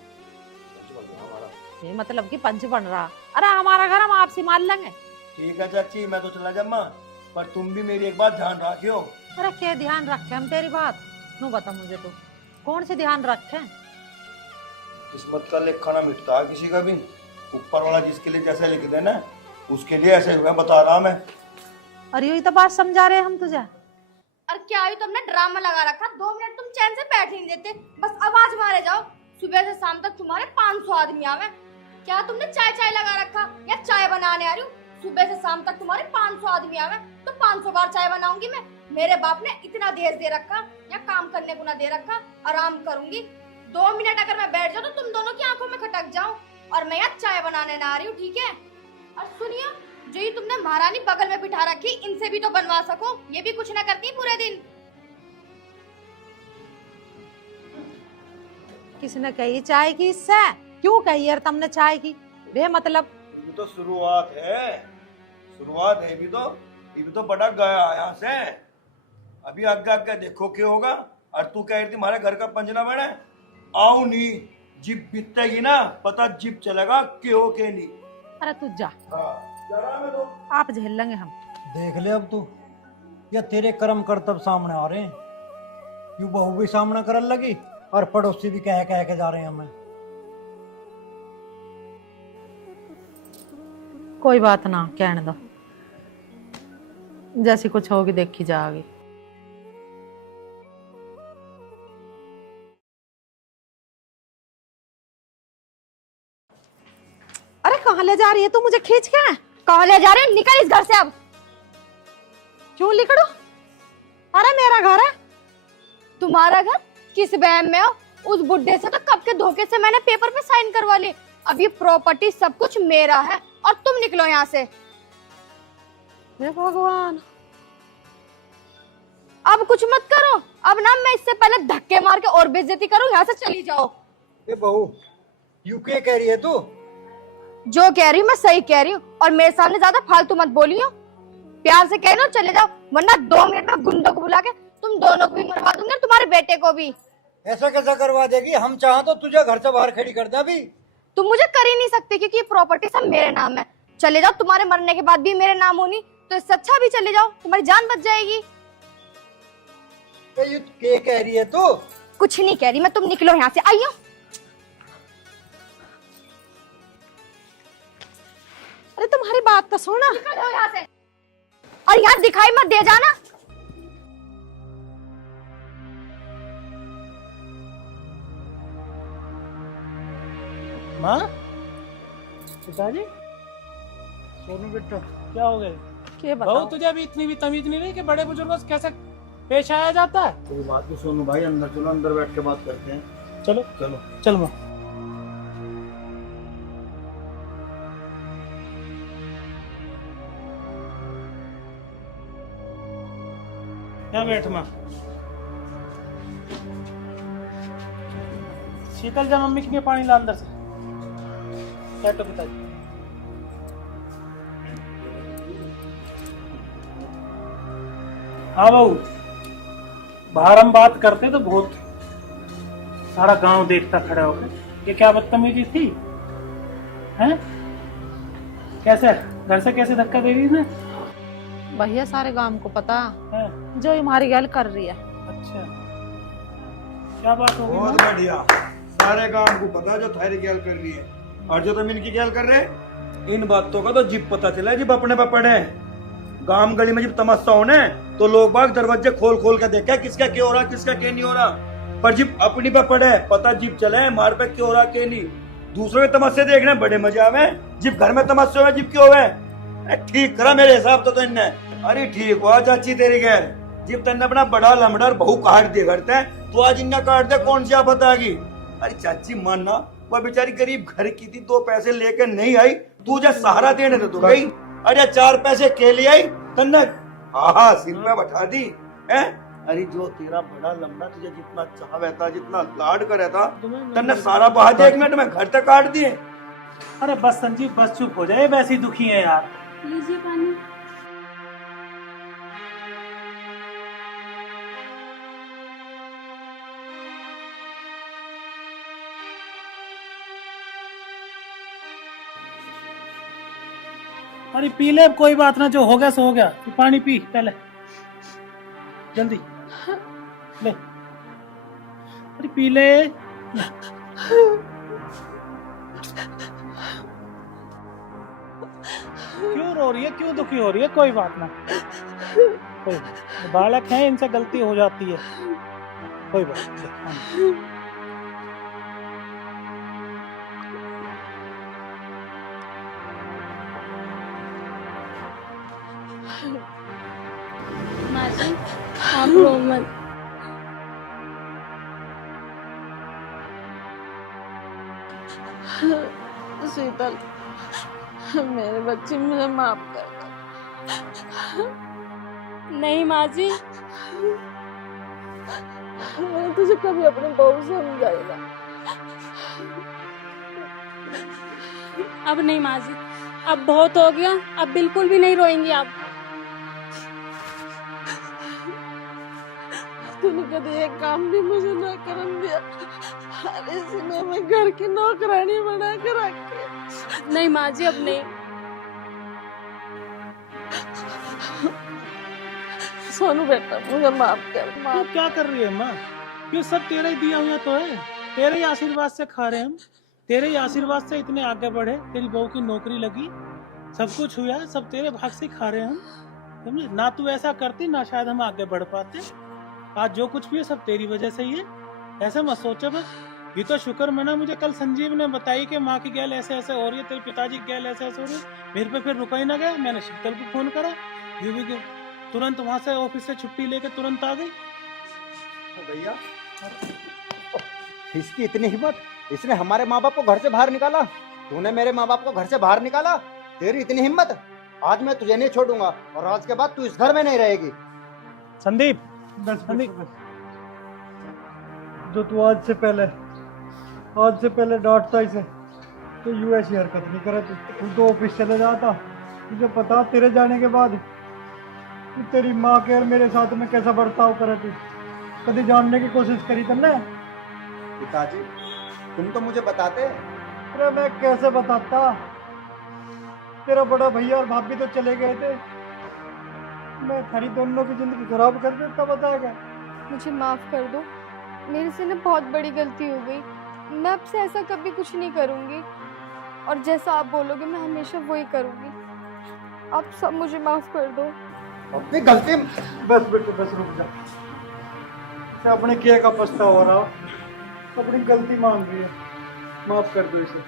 बेमतलब की पंच बन रहा। अरे हमारा घर हम आपसी मान लेंगे। ठीक है चाची, मैं तो चला जाऊंगा, पर तुम भी मेरी एक बात ध्यान रखियो। अरे क्या ध्यान रखे हम तेरी बात? नू बता मुझे तो कौन सी ध्यान रखे? किस्मत का लेखा ना मिटता है किसी का भी, ऊपर वाला जिसके लिए जैसे लिख दे ना उसके लिए ऐसे हुआ, बता रहा मैं। अरे यही तो बात समझा रहे हम तुझे। और क्या हुई, तुमने ड्रामा लगा रखा, 2 मिनट तुम चैन से बैठ नहीं देते, बस आवाज मारे जाओ। सुबह से शाम तक तुम्हारे 500 आदमी आवे। क्या तुमने चाय चाय लगा रखा या चाय बनाने आ रही हूँ? सुबह से शाम तक तुम्हारे 500 आदमी आवे तो 500 बार चाय बनाऊंगी मैं? मेरे बाप ने इतना दहेज दे रखा या काम करने को ना दे रखा? आराम करूंगी। 2 मिनट अगर मैं बैठ जाऊँ तो तुम दोनों की आंखों में खटक जाऊं, और मैं यहाँ चाय बनाने ना आ रही हूँ, ठीक है? और सुनियो, जो ये तुमने महारानी बगल में बिठा रखी, इनसे भी तो बनवा सको, ये भी कुछ ना करती पूरे दिन। किसने कही चाय की? इससे क्यों कही यार तुमने चाय की? बेमतलब। ये तो शुरुआत है, शुरुआत है। ये भी तो बड़ा गया यहाँ से, अभी आगे आगे देखो क्या होगा। और तू कह रही थी हमारे घर का पंजना बने, आओ नहीं, जिप बीतेगी ना पता जिप चलेगा क्यों के नहीं। अरे तू जा, जरा मैं तो आप झेल लेंगे हम। देख ले अब तू, या तेरे कर्म कर्तव्य सामने आ रहे हैं, यूं बहू भी सामना करने लगी और पड़ोसी भी कह के जा रहे हैं हमें। कोई बात ना, कहने दो, जैसी कुछ होगी देखी जाएगी। अरे कहाँ ले जा रही है तू मुझे खींच के? कहाँ ले जा रहे हैं? निकल इस घर से अब। क्यों लिखड़ू? अरे मेरा घर है। तुम्हारा घर? किस वहम में हो? उस बुड्ढे से तो कब के धोखे से मैंने पेपर पे साइन करवा ली। अब ये प्रॉपर्टी सब कुछ मेरा है और तुम निकलो यहाँ से। हे भगवान, अब कुछ मत करो। अब ना मैं इससे पहले धक्के मार के और बेइज्जती करूँ, यहाँ से चली जाओ। ये बहू यू क्या कह रही है तू? जो कह रही हूँ मैं सही कह रही हूँ, और मेरे सामने ज्यादा फालतू मत बोलियो। प्यार से कह रही हूँ चले जाओ, वरना 2 मिनट में गुंडों को बुला के तुम दोनों को भी मरवा दूंगी, तुम्हारे बेटे को भी। ऐसा कैसा करवा देगी? हम चाह तो तुझे घर से बाहर खड़ी कर दे अभी। तुम मुझे कर ही नहीं सकते, क्योंकि ये प्रॉपर्टी सब मेरे नाम है। चले जाओ, तुम्हारे मरने के बाद भी मेरे नाम होनी, तो इससे अच्छा भी चले जाओ, तुम्हारी जान बच जाएगी। ये क्या कह रही है तू? कुछ नहीं कह रही मैं, तुम निकलो यहाँ से। आइयो। अरे तुम्हारी बात तो सुना। निकलो यहाँ से, और यहाँ दिखाई मत दे जाना। माँ, पिताजी, सोनू बेटा क्या हो गए? क्या बहू, बताओ? तुझे अभी इतनी भी तमीज नहीं रही कि बड़े बुजुर्गों से कैसे पेश आया जाता है? कोई बात नहीं सोनू भाई, अंदर चलो, अंदर बैठ के बात करते हैं। चलो चलो चल माँ। यहाँ बैठ माँ। शीतल, जा मम्मी के लिए पानी ला अंदर से। बैठो पिताजी। हाँ बहू, बाहर हम बात करते तो बहुत सारा गांव देखता खड़ा होकर, ये क्या बदतमीजी थी? हैं? कैसे घर से कैसे धक्का दे रही है? भैया सारे गांव को पता हैं? जो हमारी गैल कर रही है। अच्छा, क्या बात हो गई? बहुत बढ़िया, सारे काम को पता जो थारी गैल कर रही है, और जो तुम इनकी गैल कर रहे, इन बातों का तो जिप पता चला जब अपने पे पड़े। गांव गली में जब तमाशा होने तो लोग बाग दरवाजे खोल खोल के देखे किसका क्या हो रहा, किसका क्या नहीं हो रहा, पर जब अपनी पे पड़े पता जिप चले मार पे क्या हो रहा क्या नहीं। दूसरों के तमाशे देखने बड़े मजा आवे, जब घर में तमाशे हुए जिप क्यों हुए? ठीक करा मेरे हिसाब तो इनने। अरे ठीक हुआ चाची तेरी गैर, जब तन्ने अपना बड़ा लमडर बहू काट दिए करते हैं तो आज इन्हें काट दे, कौन सी आफत आ गई? अरे चाची मानना, वह बेचारी गरीब घर की थी, 2 पैसे लेकर नहीं आई, तू जो सहारा देने दे तो गई। अरे 4 पैसे के लिए आई तन्ने, हाँ सिर में बैठा दी है। अरे जो तेरा बड़ा लंबा तुझे जितना चाहता, जितना लाड करे था, तन्ने सारा बहा दे 1 मिनट में घर तक काट दिए। अरे बस संजीव, बस चुप हो जाए, वैसे ही दुखी है यार। लीजिए पानी। अरे पी ले, कोई बात ना, जो हो गया सो हो गया। तू पानी पी पहले, जल्दी ले। अरे पी ले। क्यों रो रही है, क्यों दुखी हो रही है? कोई बात ना, कोई बालक है, इनसे गलती हो जाती है, कोई बात नहीं। माँ जी आप रो मत। शीतल, मेरे बच्चे मुझे माफ कर। नहीं माँ जी, मैंने तुझे कभी अपनी बहू समझाएगा। अब नहीं माँ जी, अब बहुत हो गया, अब बिल्कुल भी नहीं रोएंगी आप। तूने कभी एक काम भी मुझे ना करने दिया, अरे इसने मैं घर की नौकरानी बना कर रखी। नहीं माँ जी, अब नहीं। सोनू बेटा मुझे माफ कर। तू क्या कर रही है माँ? ये सब तेरा ही दिया हुआ तो है, तेरे ही आशीर्वाद से खा रहे हैं हम, तेरे ही आशीर्वाद से इतने आगे बढ़े, तेरी बहू की नौकरी लगी, सब कुछ हुआ है, सब तेरे भाग से खा रहे हैं हम, समझे ना? तू ऐसा करती ना शायद हम आगे बढ़ पाते। आज जो कुछ भी है सब तेरी वजह से ही है, ऐसा मत सोचो बस। ये तो शुक्र मना, मुझे कल संजीव ने बताई कि माँ की गैल ऐसे ऐसे हो रही है, तेरे पिताजी की गैल ऐसे ऐसे हो रही है, मेरे पे फिर रुका ही ना गया। मैंने शीतल को फोन करा, ये भी तुरंत वहां से ऑफिस से छुट्टी लेके तुरंत आ गई। भैया इसकी इतनी हिम्मत, इसने हमारे माँ बाप को घर से बाहर निकाला, तूने मेरे माँ बाप को घर से बाहर निकाला, तेरी इतनी हिम्मत, आज मैं तुझे नहीं छोड़ूंगा और आज के बाद तू इस घर में नहीं रहेगी। संदीप, बस जो तू आज से पहले डांटता इसे तो यू ऐसी हरकत नहीं करे। तू तो ऑफिस चले जाता, तुझे पता तेरे जाने के बाद तू तेरी माँ के और मेरे साथ में कैसा बर्ताव करे थी, कभी जानने की कोशिश करी तुमने? पिताजी तुम तो मुझे बताते। अरे मैं कैसे बताता, तेरा बड़ा भैया और भाभी तो चले गए थे, मैं खरी दोनों की जिंदगी खराब कर देता, बताएगा। मुझे माफ कर दो, मेरे से ना बहुत बड़ी गलती हो गई। मैं अब से ऐसा कभी कुछ नहीं करूंगी और जैसा आप बोलोगे मैं हमेशा वही करूंगी। आप सब मुझे माफ कर दो। अपनी गलती। बस बेटे बस रुक जा, मैं अपने किए का पछतावा हो रहा, अपनी गलती मान रही है, माफ कर दो इसे।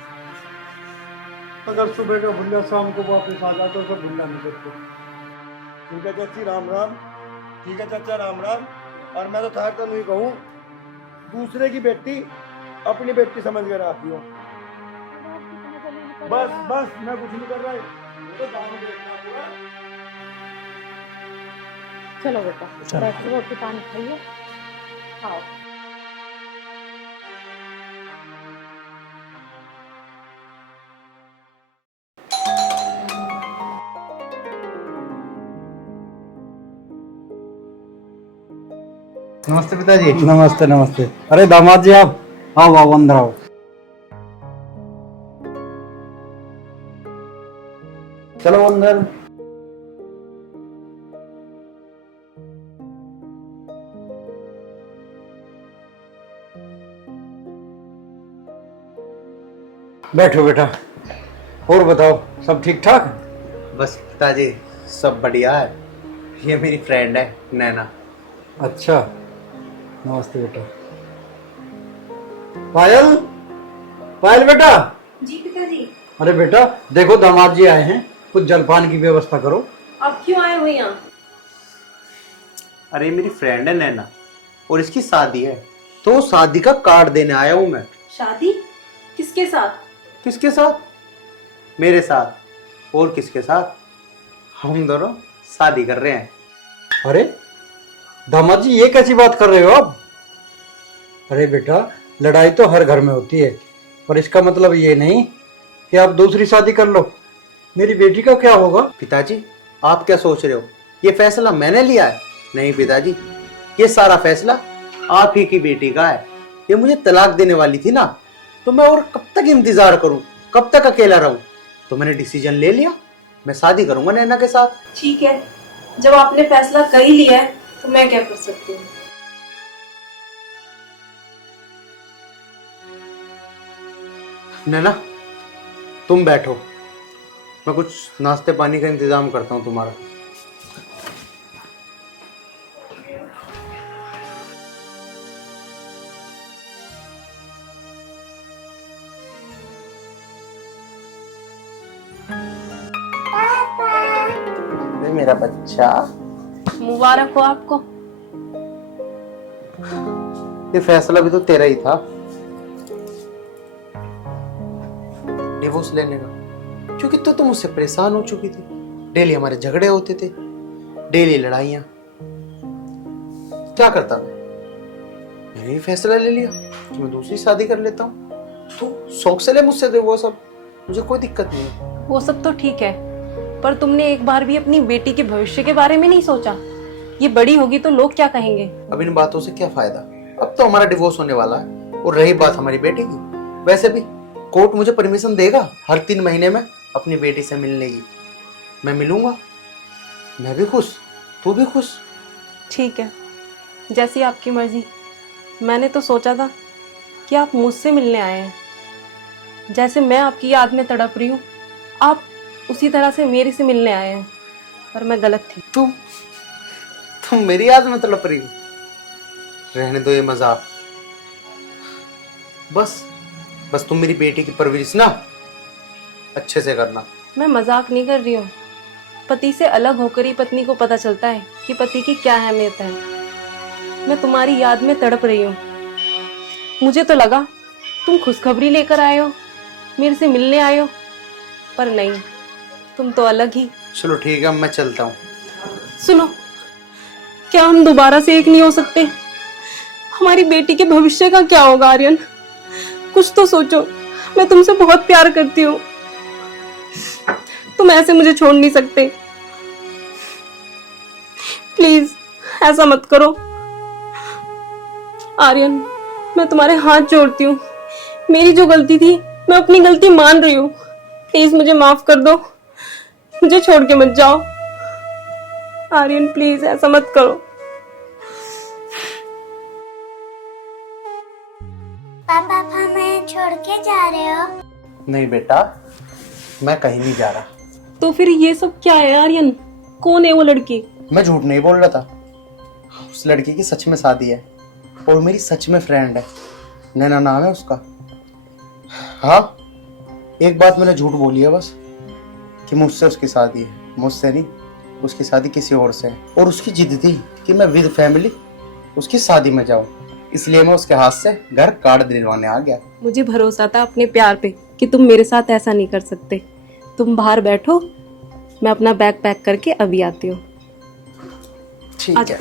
अगर सुबह का भुल्ला शाम को वापस आ जाता तो भुल्ला नहीं सकते। ठीक है चाची, राम राम। ठीक है चाचा, राम राम। और मैं तो थार तो नहीं कहूँ, दूसरे की बेटी अपनी बेटी समझ कर आती हो। बस बस मैं कुछ नहीं कर रहा है, तो गाँव में देखना पूरा। चलो बेटा बैठो, रोटी पानी खाइए, खाओ। नमस्ते पिताजी। नमस्ते नमस्ते। अरे दामाद जी आप आओ आओ, अंदर आओ। चलो अंदर। बैठो बेटा, और बताओ सब ठीक ठाक? बस पिताजी सब बढ़िया है। ये मेरी फ्रेंड है नैना। अच्छा, नमस्ते बेटा। पायल, पायल बेटा। जी पिताजी। अरे बेटा देखो दामाद जी आए हैं, कुछ जलपान की व्यवस्था करो। अब क्यों आए हो यहाँ? अरे मेरी फ्रेंड है नैना और इसकी शादी है, तो शादी का कार्ड देने आया हूँ मैं। शादी? किसके साथ? किसके साथ? मेरे साथ। और किसके साथ? हम दोनों शादी कर रहे हैं। अरे दामाद जी ये कैसी बात कर रहे हो आप? अरे बेटा लड़ाई तो हर घर में होती है, पर इसका मतलब ये नहीं कि आप दूसरी शादी कर लो, मेरी बेटी का क्या होगा? पिताजी आप क्या सोच रहे हो, ये फैसला मैंने लिया है? नहीं पिताजी, ये सारा फैसला आप ही की बेटी का है। ये मुझे तलाक देने वाली थी ना, तो मैं और कब तक इंतजार करूं, कब तक अकेला रहूं? तो मैंने डिसीजन ले लिया, मैं शादी करूंगा नैना के साथ। ठीक है, जब आपने फैसला कर ही लिया है तो मैं क्या कर सकती हूँ। नैना तुम बैठो, मैं कुछ नाश्ते पानी का इंतजाम करता हूँ तुम्हारा। मेरा बच्चा, मुबारक हो आपको। ये फैसला भी तो तेरा ही था, डिवोर्स लेने का, क्योंकि तो तुम मुझसे परेशान हो चुकी थी। डेली हमारे झगड़े होते थे, डेली लड़ाइयां। क्या करता मैंने ही फैसला ले लिया कि मैं दूसरी शादी कर लेता हूँ। तो शौक से ले मुझसे डिवोर्स, अब मुझे कोई दिक्कत नहीं है। वो सब तो ठीक है, पर तुमने एक बार भी अपनी बेटी के भविष्य के बारे में नहीं सोचा। ये बड़ी होगी तो लोग क्या कहेंगे? अब इन बातों से क्या फायदा, अब तो हमारा डिवोर्स होने वाला है। और रही बात हमारी बेटी की, वैसे भी कोर्ट मुझे परमिशन देगा हर 3 महीने में अपनी बेटी से मिलने की। मैं मिलूंगा, मैं भी खुश, तू भी खुश। ठीक है, जैसी आपकी मर्जी। मैंने तो सोचा था कि आप मुझसे मिलने आए हैं। जैसे मैं आपकी याद में तड़प रही हूँ, आप उसी तरह से मेरे से मिलने आए हैं, पर मैं गलत थी। तुम मेरी याद में तड़प रही हो? रहने दो ये मजाक। बस तुम मेरी बेटी की परवरिश ना अच्छे से करना। मैं मजाक नहीं कर रही हूँ। पति से अलग होकर ही पत्नी को पता चलता है कि पति की क्या अहमियत है। मैं तुम्हारी याद में तड़प रही हूँ। मुझे तो लगा तुम खुशखबरी लेकर आए हो, मेरे से मिलने आए हो, पर नहीं, तुम तो अलग ही। चलो ठीक है, मैं चलता हूँ। सुनो, क्या हम दोबारा से एक नहीं हो सकते? हमारी बेटी के भविष्य का क्या होगा आर्यन? कुछ तो सोचो। मैं तुमसे बहुत प्यार करती हूँ, तुम ऐसे मुझे छोड़ नहीं सकते। प्लीज ऐसा मत करो आर्यन, मैं तुम्हारे हाथ जोड़ती हूँ। मेरी जो गलती थी, मैं अपनी गलती मान रही हूँ। प्लीज मुझे माफ कर दो, मुझे छोड़ के मत जाओ आर्यन, प्लीज ऐसा मत करो। पापा हमें छोड़ के जा रहे हो? नहीं बेटा, मैं कहीं नहीं जा रहा। तो फिर ये सब क्या है आर्यन? कौन है वो लड़की? मैं झूठ नहीं बोल रहा था। उस लड़की की सच में शादी है और मेरी सच में फ्रेंड है, नैना नाम है उसका। हाँ, एक बात मैंने झूठ बोली है बस, कि मुझसे उसकी शादी है। मुझसे नहीं, उसकी शादी किसी और से है। और उसकी जिद थी कि मैं विद फैमिली उसकी शादी में जाऊं, इसलिए मैं उसके हाथ से घर कार्ड दिलवाने आ गया। मुझे भरोसा था अपने प्यार पे कि तुम मेरे साथ ऐसा नहीं कर सकते। तुम बाहर बैठो, मैं अपना बैग पैक करके अभी आती हूँ। ठीक है।